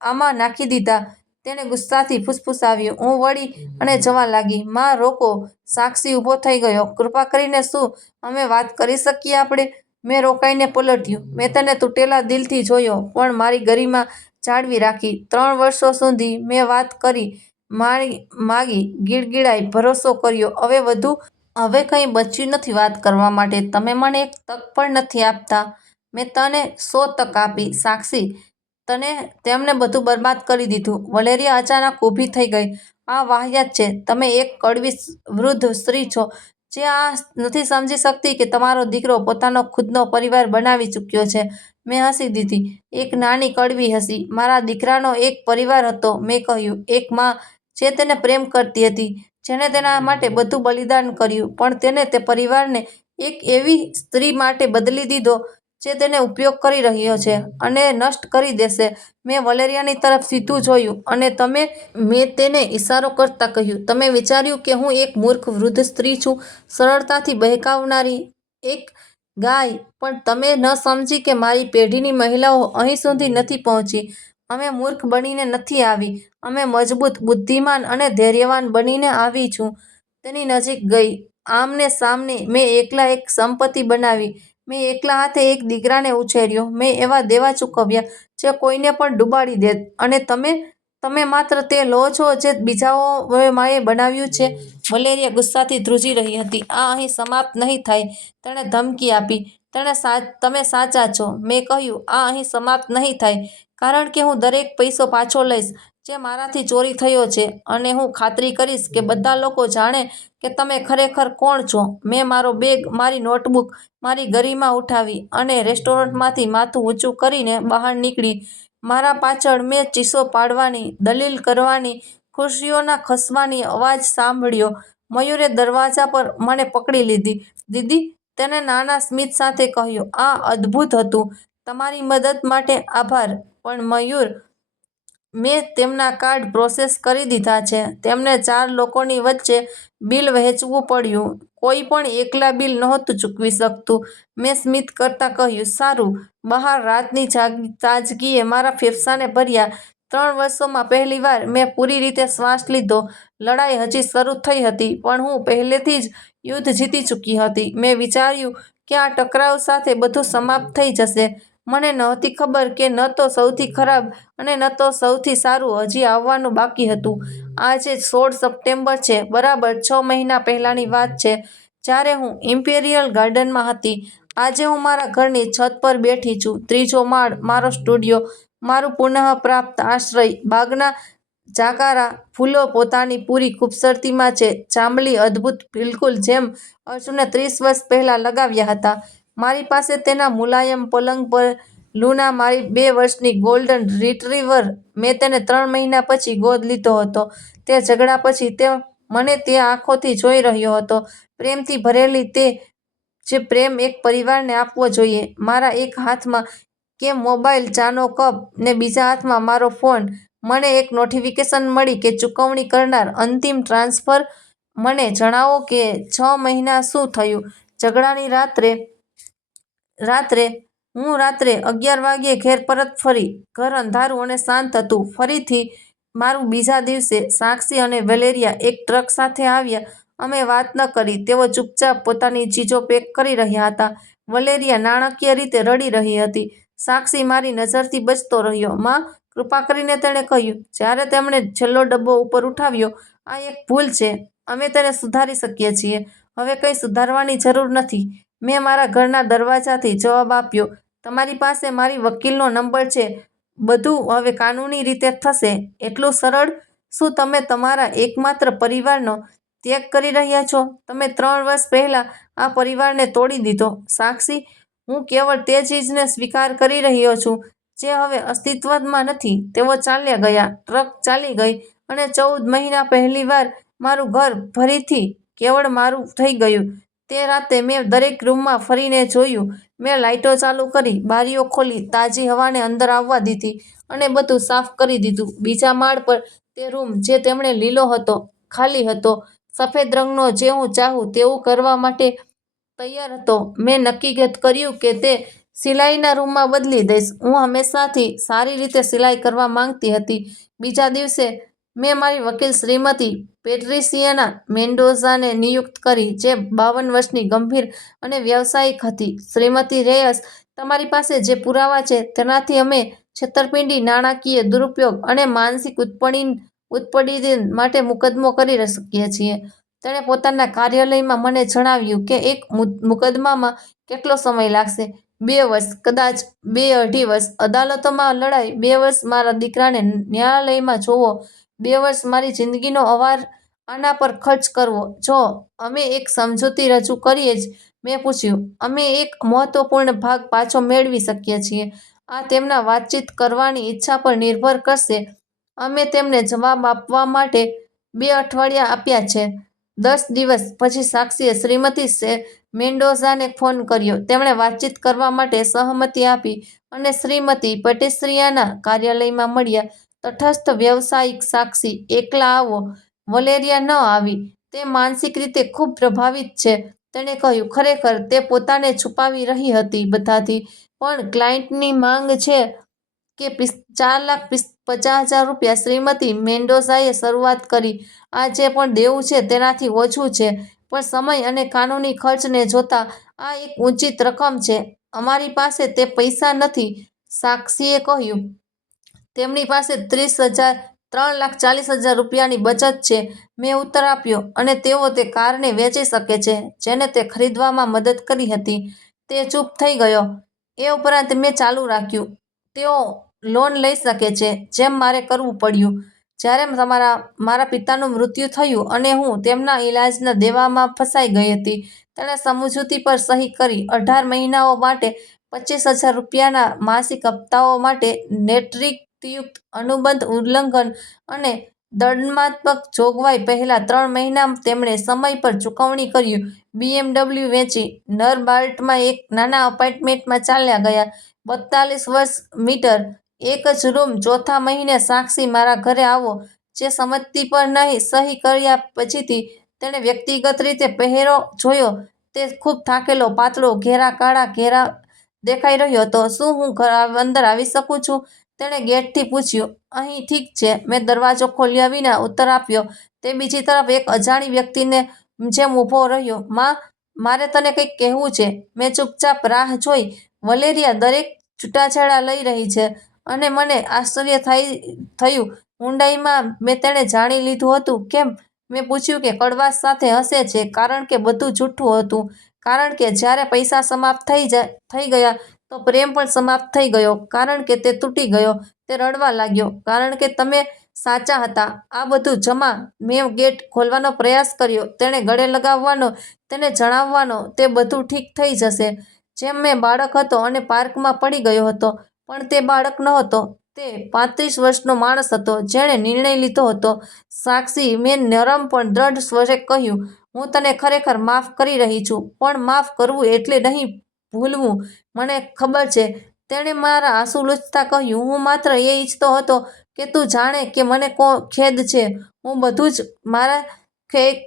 આમાં નાખી દીધા, તેણે ગુસ્સાથી ફૂસફૂસાવ્યું. હું વળી અને જવા લાગી. માં, રોકો. સાક્ષી ઊભો થઈ ગયો. કૃપા કરીને, શું અમે વાત કરી શકીએ આપણે? મેં રોકાઈને પલટ્યું. મેં તેને તૂટેલા દિલથી જોયો, પણ મારી ગરિમા જાળવી રાખી. 3 વર્ષો સુધી મેં વાત કરી માગી, ગીડગીડાઈ, ભરોસો કર્યો. હવે કંઈ બચ્યું નથી વાત કરવા માટે. તમે મને એક તક પણ નથી આપતા. મેં તને 100 તક આપી, સાક્ષી. તેમણે બધું બરબાદ કરી દીધું. વલેરિયા અચાનક ઊભી થઈ ગઈ. આ વાહિયાત છે. તમે એક કડવી વૃદ્ધ સ્ત્રી છો જે આ નથી સમજી શકતી કે તમારો દીકરો પોતાનો ખુદનો પરિવાર બનાવી ચૂક્યો છે. મેં હસી દીધી. એક નાની કડવી હસી. મારા દીકરાનો એક પરિવાર હતો, મેં કહ્યું. એક માં જે તેને પ્રેમ કરતી હતી, જેણે તેના માટે બધું બલિદાન કર્યું, પણ તેને તે પરિવારને એક એવી સ્ત્રી માટે બદલી દીધો જે તેને ઉપયોગ કરી રહ્યો છે અને નષ્ટ કરી દેશે. મેં વલેરિયાની તરફ સીધું જોયું અને મેં તેને ઇશારો કરતા કહ્યું, તમે વિચાર્યું કે હું એક મૂર્ખ વૃદ્ધ સ્ત્રી છું, સરળતાથી બહેકાવનારી એક ગાય, પણ તમે ન સમજી કે મારી પેઢીની મહિલાઓ અહીં સુધી નથી પહોંચી. અમે મૂર્ખ બનીને નથી આવી. અમે મજબૂત, બુદ્ધિમાન અને ધૈર્યવાન બનીને આવી છું. તેની નજીક ગઈ. આમને સામને. મેં એકલા એક સંપત્તિ બનાવી. મેં એકલા હાથે એક દીકરાને ઉછેર્યો. મેં એવા દેવા ચૂકવ્યા જે કોઈને પણ ડૂબાડી દેત. અને તમે માત્ર તે લો છો જે બીજાઓએ બનાવ્યું છે. વલેરિયા ગુસ્સાથી ધ્રુજી રહી હતી. આ અહીં સમાપ્ત નહીં થાય. તેણે ધમકી આપી. તમે સાચા છો, મેં કહ્યું. આ અહીં સમાપ્ત નહીં થાય, કારણ કે હું દરેક પૈસો પાછો લઈશ જે મારાથી ચોરી થયો છે, અને હું ખાતરી કરીશ કે બધા લોકો જાણે કે તમે ખરેખર કોણ છો. મેં મારો બેગ, મારી નોટબુક, મારી ગરિમા ઉઠાવી અને રેસ્ટોરન્ટમાંથી માથું ઊંચું કરીને બહાર નીકળી. મારા પાછળ મેં ચીસો પાડવાની, દલીલ કરવાની, ખુરશીઓના ખસવાની અવાજ સાંભળ્યો. મયુરે દરવાજા પર મને પકડી લીધી. દીદી, તેણે નાના સ્મિત સાથે કહ્યું. આ અદ્ભુત હતું. તમારી મદદ માટે આભાર. પણ મયુર, મેં તેમના કાર્ડ પ્રોસેસ કરી દીધા છે. તેમને 4 લોકોની વચ્ચે બિલ વહેંચવું પડ્યું. કોઈ પણ એકલા બિલ નહોતું ચૂકવી શકતું. મેં સ્મિત કરતા કહ્યું, સારું. બહાર રાતની તાજગીએ મારા ફેફસાને ભર્યા. 3 વર્ષોમાં પહેલીવાર મેં પૂરી રીતે શ્વાસ લીધો. લડાઈ હજી શરૂ થઈ હતી, પણ હું પહેલેથી જ યુદ્ધ જીતી ચૂકી હતી. મેં વિચાર્યું કે આ ટકરાવ સાથે બધું સમાપ્ત થઈ જશે. મને નહોતી ખબર કે ન તો સૌથી ખરાબ અને ન તો સૌથી સારું હજી આવવાનું બાકી હતું. આજે 16 સપ્ટેમ્બર છે, બરાબર 6 મહિના પહેલાંની વાત છે, જ્યારે હું ઇમ્પેરિયલ ગાર્ડનમાં હતી. આજે હું મારા ઘરની છત પર બેઠી છું. 3જો માળ, મારો સ્ટુડિયો, મારું પુનઃપ્રાપ્ત આશ્રય. બાગના જાકારા ફૂલો પોતાની પૂરી ખૂબસૂરતીમાં છે. જાંબલી અદ્ભુત, બિલકુલ જેમ અર્જુને 30 વર્ષ પહેલાં લગાવ્યા હતા. મારી પાસે તેના મુલાયમ પલંગ પર લૂના, મારી 2 વર્ષની ગોલ્ડન રિટ્રીવર. મેં તેને 3 મહિના પછી ગોદ લીધો હતો. તે ઝઘડા પછી તે મને તે આંખોથી જોઈ રહ્યો હતો, પ્રેમથી ભરેલી, તે જે પ્રેમ એક પરિવારને આપવો જોઈએ. મારા એક હાથમાં કે મોબાઈલ ચાનો કપ ને બીજા હાથમાં મારો ફોન. મને એક નોટિફિકેશન મળી કે ચૂકવણી કરનાર, અંતિમ ટ્રાન્સફર. મને જણાવો કે 6 મહિના શું થયું. ઝઘડાની રાત્રે હું રાત્રે 11 વાગ્યે ઘેર પરત ફરી. ઘર અંધારું અને શાંત હતું. ફરીથી મારું બીજા દિવસે સાક્ષી અને વેલેરિયા એક ટ્રક સાથે આવ્યા. અમે વાત ન કરી. તેઓ ચૂપચાપ પોતાની ચીજો પેક કરી રહ્યા હતા. વેલેરિયા નાણાકીય રીતે રડી રહી હતી. સાક્ષી મારી નજરથી બચતો રહ્યો. માં, કૃપા કરીને, તેણે કહ્યું જ્યારે તેમણે છેલ્લો ડબ્બો ઉપર ઉઠાવ્યો, આ એક ભૂલ છે. અમે તેને સુધારી શકીએ છીએ. હવે કંઈ સુધારવાની જરૂર નથી. મેં મારા ઘરના દરવાજાથી જવાબ આપ્યો, તમારી પાસે મારી વકીલનો નંબર છે. બધું હવે કાનૂની રીતે થશે. એટલું સરળ. શું તમે તમારા એકમાત્ર પરિવારનો ત્યાગ કરી રહ્યા છો? તમે 3 વર્ષ પહેલા આ પરિવારને તોડી દીધો. સાક્ષી, હું કેવળ તે ચીજને સ્વીકાર કરી રહ્યો છું જે હવે અસ્તિત્વમાં નથી. તેઓ ચાલ્યા ગયા. ટ્રક ચાલી ગઈ અને 14 મહિના પહેલીવાર મારું ઘર ફરીથી કેવળ મારું થઈ ગયું. તે રાતે મેં દરેક રૂમમાં ફરીને જોયું. મેં લાઇટો ચાલુ કરી, બારીઓ ખોલી, તાજી હવાને અંદર આવવા દીધી અને બધું સાફ કરી દીધું. બીજા માળ પર તે રૂમ જે તેમણે લીલો હતો, ખાલી હતો, સફેદ રંગનો, જે હું ચાહું તેવું કરવા માટે તૈયાર હતો. મેં નક્કી કર્યું કે તે સિલાઈના રૂમમાં બદલી દઈશ. હું હંમેશાથી સારી રીતે સિલાઈ કરવા માંગતી હતી. બીજા દિવસે મેં મારી વકીલ શ્રીમતી પેટ્રિશિયાના મેન્ડોઝાને નિયુક્ત કરી, જે 52 વર્ષની, ગંભીર અને વ્યાવસાયિક હતી. શ્રીમતી રેયસ, તમારી પાસે જે પુરાવા છે તેનાથી અમે છેતરપિંડી, નાણાકીય દુરુપયોગ અને માનસિક ઉત્પીડન માટે મુકદ્દમો કરી શકીએ છીએ. તેણે પોતાના કાર્યાલયમાં મને જણાવ્યું કે એક મુકદ્દમામાં કેટલો સમય લાગશે. 2 વર્ષ, કદાચ 2.5 વર્ષ. અદાલતોમાં લડાઈ. 2 વર્ષ મારા દીકરાને ન્યાયાલયમાં જોવો. 2 વર્ષ મારી જિંદગીનો આના પર ખર્ચ કરવો. જો અમે એક સમજૂતી રજૂ કરીએ જ? મેં પૂછ્યું. અમે એક મહત્વપૂર્ણ ભાગ પાછો મેળવી શકીએ છીએ. આ તેમના વાતચીત કરવાની ઈચ્છા પર નિર્ભર કરશે. અમે તેમને જવાબ આપવા માટે 2 અઠવાડિયા આપ્યા છે. 10 દિવસ પછી સાક્ષીએ શ્રીમતી મેન્ડોઝાને ફોન કર્યો. તેમણે વાતચીત કરવા માટે સહમતિ આપી અને શ્રીમતી પેટ્રિશિયાના કાર્યાલયમાં મળ્યા. તટસ્થ વ્યવસાયિક સાક્ષી, એકલા આવો. વેલેરિયા ન આવી. તે માનસિક રીતે ખૂબ પ્રભાવિત છે. તેણે કહ્યું, ખરેખર તે પોતાને છુપાવી રહી હતી બધાથી. પણ ક્લાયન્ટની માંગ છે કે $4,50,000. શ્રીમતી મેન્ડોઝાએ શરૂઆત કરી. આ જે પણ દેવું છે તેનાથી ઓછું છે, પણ સમય અને કાનૂની ખર્ચને જોતાં આ એક ઉચિત રકમ છે. અમારી પાસે તે પૈસા નથી, સાક્ષીએ કહ્યું. તેમની પાસે $3,40,000ની બચત છે. મેં ઉત્તર આપ્યો. અને તેઓ તે કારને વેચી શકે છે જેને તે ખરીદવામાં મદદ કરી હતી. તે ચૂપ થઈ ગયો. એ ઉપરાંત મેં ચાલુ રાખ્યું, તેઓ લોન લઈ શકે છે, જેમ મારે કરવું પડ્યું જ્યારે મારા પિતાનું મૃત્યુ થયું અને હું તેમના ઈલાજના દેવામાં ફસાઈ ગઈ હતી. તેણે સમજૂતી પર સહી કરી. 18 મહિનાઓ માટે $25,000ના માસિક હપ્તાઓ માટે નેતૃત્વયુક્ત અનુબંધ ઉલ્લંઘન અને દંડાત્મક જોગવાઈ. પહેલા 3 મહિના તેમણે સમય પર ચૂકવણી કર્યું. BMW વેચી. નરબાર્ટમાં એક નાના એપાર્ટમેન્ટમાં ચાલ્યા ગયા. 42 વર્ષ મીટર, એક જ રૂમ. ચોથા મહિને સાક્ષી, મારા ઘરે આવો. જે સંમતિ પર સહી કર્યા પછીથી તેણે વ્યક્તિગત રીતે પહેરો જોયો. તે ખૂબ થાકેલો, પાતળો, કાળા ઘેરા દેખાઈ રહ્યો હતો. શું હું અંદર આવી શકું છું? તેણે ગેટથી પૂછ્યું. અહીં ઠીક છે, મેં દરવાજો ખોલ્યા વિના ઉત્તર આપ્યો. તે બીજી તરફ એક અજાણી વ્યક્તિની જેમ ઊભો રહ્યો. માં, મારે તને કંઈક કહેવું છે. મેં ચૂપચાપ રાહ જોઈ. વેલેરિયા દરેક છૂટાછેડા લઈ રહી છે અને મને આશ્ચર્ય થયું. ઊંડાઈમાં તેણે જાણી લીધું હતું. કેમ? મેં પૂછ્યું કે કડવાશ સાથે હસે છે કારણ કે બધું જૂઠું હતું. કારણ કે જ્યારે પૈસા સમાપ્ત થઈ ગયા તો પ્રેમ પણ સમાપ્ત થઈ ગયો. કારણ કે તે તૂટી ગયો. તે રડવા લાગ્યો. કારણ કે તમે સાચા હતા. આ બધું જમા. મેં ગેટ ખોલવાનો પ્રયાસ કર્યો, તેને ગળે લગાવવાનો, તેને જણાવવાનો, તે બધું ઠીક થઈ જશે. જેમ મેં બાળક હતો અને પાર્કમાં પડી ગયો હતો, પણ તે બાળક નહોતો. તે 35 વર્ષનો માણસ હતો જેણે નિર્ણય લીધો હતો. સાક્ષી, મેં નરમ પણ દ્રઢ સ્વરે કહ્યું, હું તને ખરેખર માફ કરી રહી છું, પણ માફ કરવું એટલે નહીં ભૂલવું. મને ખબર છે. તેણે મારા આંસુ લૂછતા કહ્યું, હું માત્ર એ ઈચ્છતો હતો કે તું જાણે કે મને ખેદ છે. હું બધું જ મારા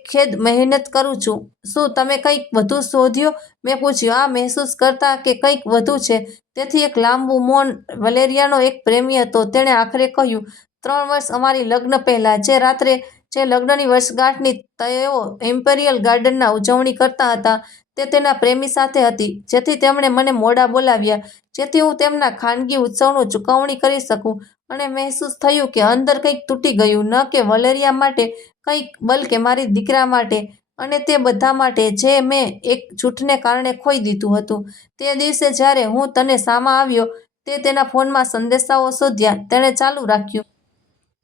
ખેદ મહેનત કરું છું. શું તમે કંઈક વધુ શોધ્યો? મેં પૂછ્યું, આ મહેસૂસ કરતા કે કંઈક વધુ છે. તેથી એક લાંબુ મૌન. વલેરિયાનો એક પ્રેમી હતો. તેણે આખરે કહ્યું, 3 વર્ષ અમારી લગ્ન પહેલાં, જે રાત્રે, જે લગ્નની વર્ષગાંઠની તેઓ ઇમ્પેરિયલ ગાર્ડનમાં ઉજવણી કરતા હતા, તે તેના પ્રેમી સાથે હતી. જેથી તેમણે મને મોડા બોલાવ્યા, જેથી હું તેમના ખાનગી ઉત્સવનું ચૂકવણી કરી શકું. અને મહેસૂસ થયું કે અંદર કંઈક તૂટી ગયું, ન કે વલેરિયા માટે કંઈક, બલ્કે મારી દીકરા માટે. અને તે બધા માટે જે મેં એક જૂઠને કારણે ખોઈ દીધું હતું. તે દિવસે જ્યારે હું તને સામા આવ્યો, તે તેના ફોનમાં સંદેશાઓ શોધ્યા. તેણે ચાલુ રાખ્યું.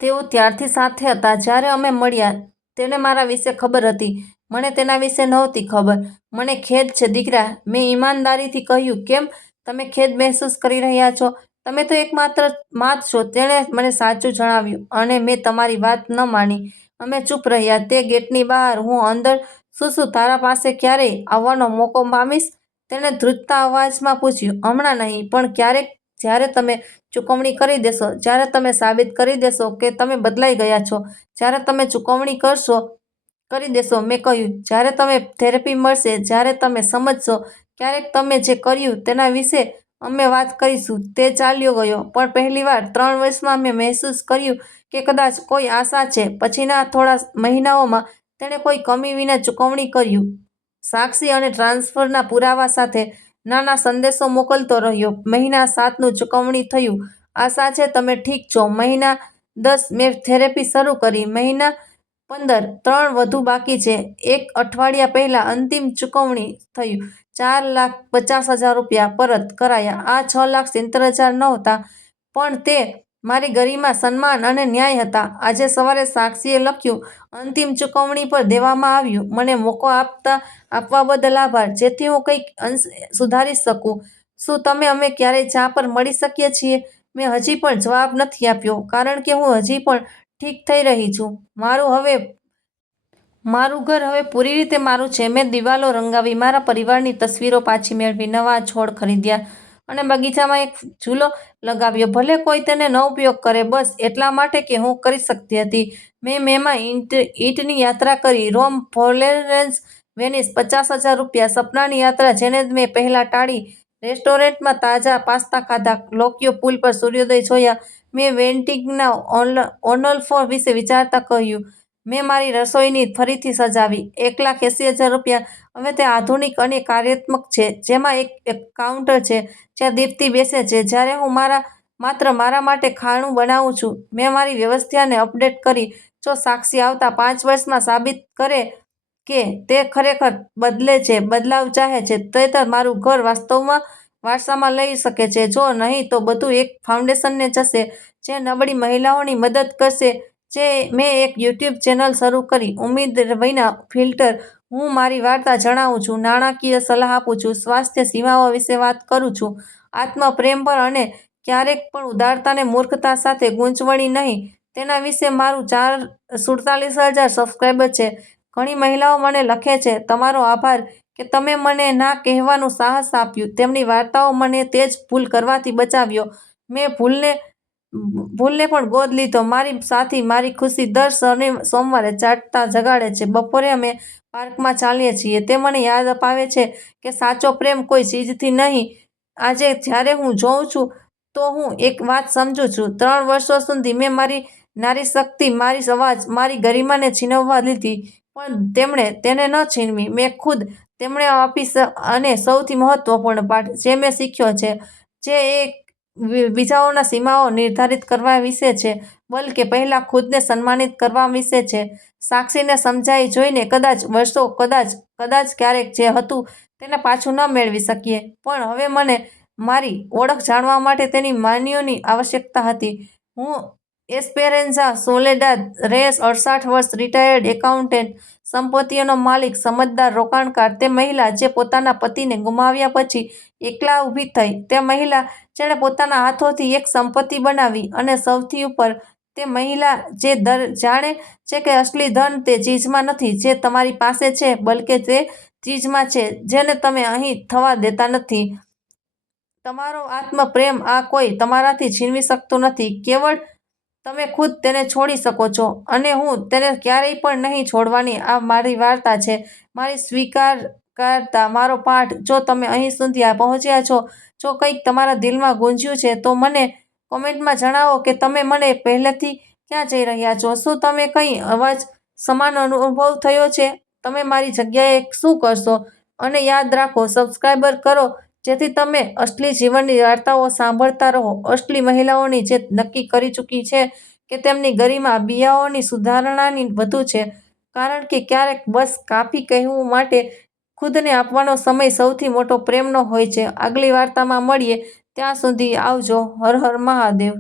તેઓ ત્યારથી સાથે હતા જ્યારે અમે મળ્યા. તેને મારા વિશે ખબર હતી. મને તેના વિશે નહોતી ખબર. મને ખેદ છે દીકરા, મેં ઈમાનદારીથી કહ્યું. કેમ? તમે ખેદ મહેસૂસ કરી રહ્યા છો? તમે તો એકમાત્ર માં છો. તેણે મને સાચું જણાવ્યું અને મેં તમારી વાત ન માની. અમે ચૂપ રહ્યા. તે ગેટની બહાર. હું અંદર શું તારા પાસે ક્યારેય આવવાનો મોકો પામીશ? તેણે ધ્રુજતા અવાજમાં પૂછ્યું. હમણાં નહીં, પણ ક્યારેક, જ્યારે તમે ચૂકવણી કરી દેશો, જ્યારે તમે સાબિત કરી દેશો કે તમે બદલાઈ ગયા છો, જ્યારે તમે ચૂકવણી કરી દેશો. મેં કહ્યું, જ્યારે તમે થેરપી મળશે, જ્યારે તમે સમજશો, ક્યારેક તમે જે કર્યું તેના વિશે અમે વાત કરીશું. તે ચાલ્યો ગયો. પણ પહેલીવાર 3 વર્ષમાં મેં મહેસૂસ કર્યું કે કદાચ કોઈ આશા છે. પછીના થોડા મહિનાઓમાં તેણે કોઈ કમી વિના ચૂકવણી કર્યું. સાક્ષી અને ટ્રાન્સફરના પુરાવા સાથે નાના સંદેશો મોકલતો રહ્યો. મહિના 7નું ચૂકવણી થયું. આશા છે તમે ઠીક છો. મહિના 10 મેં થેરેપી શરૂ કરી. મહિના 15 3 વધુ બાકી છે. 1 અઠવાડિયા પહેલા અંતિમ ચૂકવણી થયું. 4,50,000 પરત કરાયા. આ 6,70,000 નહોતા, પણ તે મારી ગરિમા, સન્માન અને ન્યાય હતા. આજે સવારે સાક્ષીએ લખ્યું, અંતિમ ચૂકવણી પર દેવામાં આવ્યું. મને મોકો આપવા બદલ આભાર, જેથી હું કંઈક અંશે સુધારી શકું. શું અમે ક્યારેય ચા પર મળી શકીએ છીએ? મેં હજી પણ જવાબ નથી આપ્યો, કારણ કે હું હજી પણ ઠીક થઈ રહી છું. મારું ઘર હવે પૂરી રીતે મારું છે. મેં દિવાલો રંગાવી, મારા પરિવારની તસવીરો પાછી મેળવી, નવા છોડ ખરીદ્યા અને બગીચામાં એક ઝૂલો લગાવ્યો. ભલે કોઈ તેને ન ઉપયોગ કરે, બસ એટલા માટે કે હું કરી શકતી હતી. મેં મેમાં ઈંટની યાત્રા કરી. રોમ, ફ્લોરેન્સ, વેનિસ. 50,000. સપનાની યાત્રા જેને મેં પહેલા ટાળી. રેસ્ટોરન્ટમાં તાજા પાસ્તા ખાધા. લોક્યો પુલ પર સૂર્યોદય જોયા. મેં વેડિંગના ઓનોલ્ફો વિશે વિચારતા કહ્યું, મેં મારી રસોઈની ફરીથી સજાવી. 1,80,000. હવે તે આધુનિક અને કાર્યાત્મક છે, જેમાં એક કાઉન્ટર છે જ્યાં દીપ્તિ બેસે છે જ્યારે હું માત્ર મારા માટે ખાણું બનાવું છું. મેં મારી વ્યવસ્થાને અપડેટ કરી. જો સાક્ષી આવતા 5 વર્ષમાં સાબિત કરે કે તે ખરેખર બદલાવ ચાહે છે, તો મારું ઘર વારસામાં લઈ શકે છે. જો નહીં, તો બધું એક ફાઉન્ડેશનને જશે જે નબળી મહિલાઓની મદદ કરશે. મેં એક યુટ્યુબ ચેનલ શરૂ કરી. ઉમ્મીદ વિના ફિલ્ટર. હું મારી વાર્તા જણાવું છું, નાણાકીય સલાહ આપું છું, સ્વાસ્થ્ય સીમાઓ વિશે વાત કરું છું, આત્મ-પ્રેમ પર, અને ક્યારેક પણ ઉદારતાને મૂર્ખતા સાથે ગૂંચવણી નહીં તેના વિશે. મારું 47,000 સબસ્ક્રાઇબર છે. ઘણી મહિલાઓ મને લખે છે, તમારો આભાર કે તમે મને ના કહેવાનું સાહસ આપ્યું. તેમની વાર્તાઓ મને તે જ ભૂલ કરવાથી બચાવ્યો. મેં ભૂલને પણ ગોદ લીધો. મારી સાથી મારી ખુશી દર સોમવારે ચાટતા જગાડે છે. બપોરે અમે પાર્કમાં ચાલીએ છીએ. તે મને યાદ અપાવે છે કે સાચો પ્રેમ કોઈ ચીજથી નહીં. આજે જ્યારે હું જોઉં છું, તો હું એક વાત સમજું છું. 3 વર્ષો સુધી મેં મારી નારી શક્તિ, મારી અવાજ, મારી ગરિમાને છીનવવા લીધી, પણ તેમણે તેને ન છીનવી. મેં ખુદ તેમણે આપી. અને સૌથી મહત્વપૂર્ણ પાઠ જે મેં શીખ્યો છે, જે એક બીજાઓના સીમાઓ નિર્ધારિત કરવા વિશે છે, બલ્કે પહેલા ખુદને સન્માનિત કરવા વિશે છે. સાક્ષીને સમજાઈ જોઈને કદાચ વર્ષો, કદાચ ક્યારેક જે હતું તેને પાછું ન મેળવી શકીએ, પણ હવે મને મારી ઓળખ જાણવા માટે તેની માન્યોની આવશ્યકતા હતી. હું એસ્પેરેન્ઝા સોલેડાદ રેસ 68 વર્ષ, રિટાયર્ડ એકાઉન્ટન્ટ, સંપત્તિઓનો માલિક, સમજદાર રોકાણકાર. તે મહિલા જે પોતાના પતિને ગુમાવ્યા પછી એકલા ઊભી થઈ. તે મહિલા જેણે પોતાના હાથોથી એક સંપત્તિ બનાવી. અને સૌથી ઉપર, તે મહિલા જે જાણે છે કે અસલી ધન તે ચીજમાં નથી જે તમારી પાસે છે, બલ્કે તે ચીજમાં છે જેને તમે અહીં થવા દેતા નથી. તમારો આત્મ-પ્રેમ આ કોઈ તમારાથી છીનવી શકતું નથી. કેવળ તમે ખુદ તેને છોડી શકો છો. અને હું તેને ક્યારેય પણ નહીં છોડવાની. આ મારી વાર્તા છે, મારી સ્વીકારતા, મારો પાઠ. જો તમે અહીં સુધી પહોંચ્યા છો, જો કંઈક તમારા દિલમાં ગુંજ્યું છે, તો મને કોમેન્ટમાં જણાવો કે તમે મને પહેલેથી ક્યાં જઈ રહ્યા છો. શું તમે કંઈ અવાજ સમાન અનુભવ થયો છે? તમે મારી જગ્યાએ શું કરશો? અને યાદ રાખો, સબસ્ક્રાઇબ કરો જેથી તમે અસલી જીવનની વાર્તાઓ સાંભળતા રહો. અસલી મહિલાઓની જે નક્કી કરી ચૂકી છે કે તેમની ગરિમા બીજાઓની સુધારણાથી વધુ છે. કારણ કે ક્યારેક બસ કાફી કહેવું માટે ખુદને આપવાનો સમય સૌથી મોટો પ્રેમનો હોય છે. આગલી વાર્તામાં મળીએ. ત્યાં સુધી આવજો. હર હર મહાદેવ.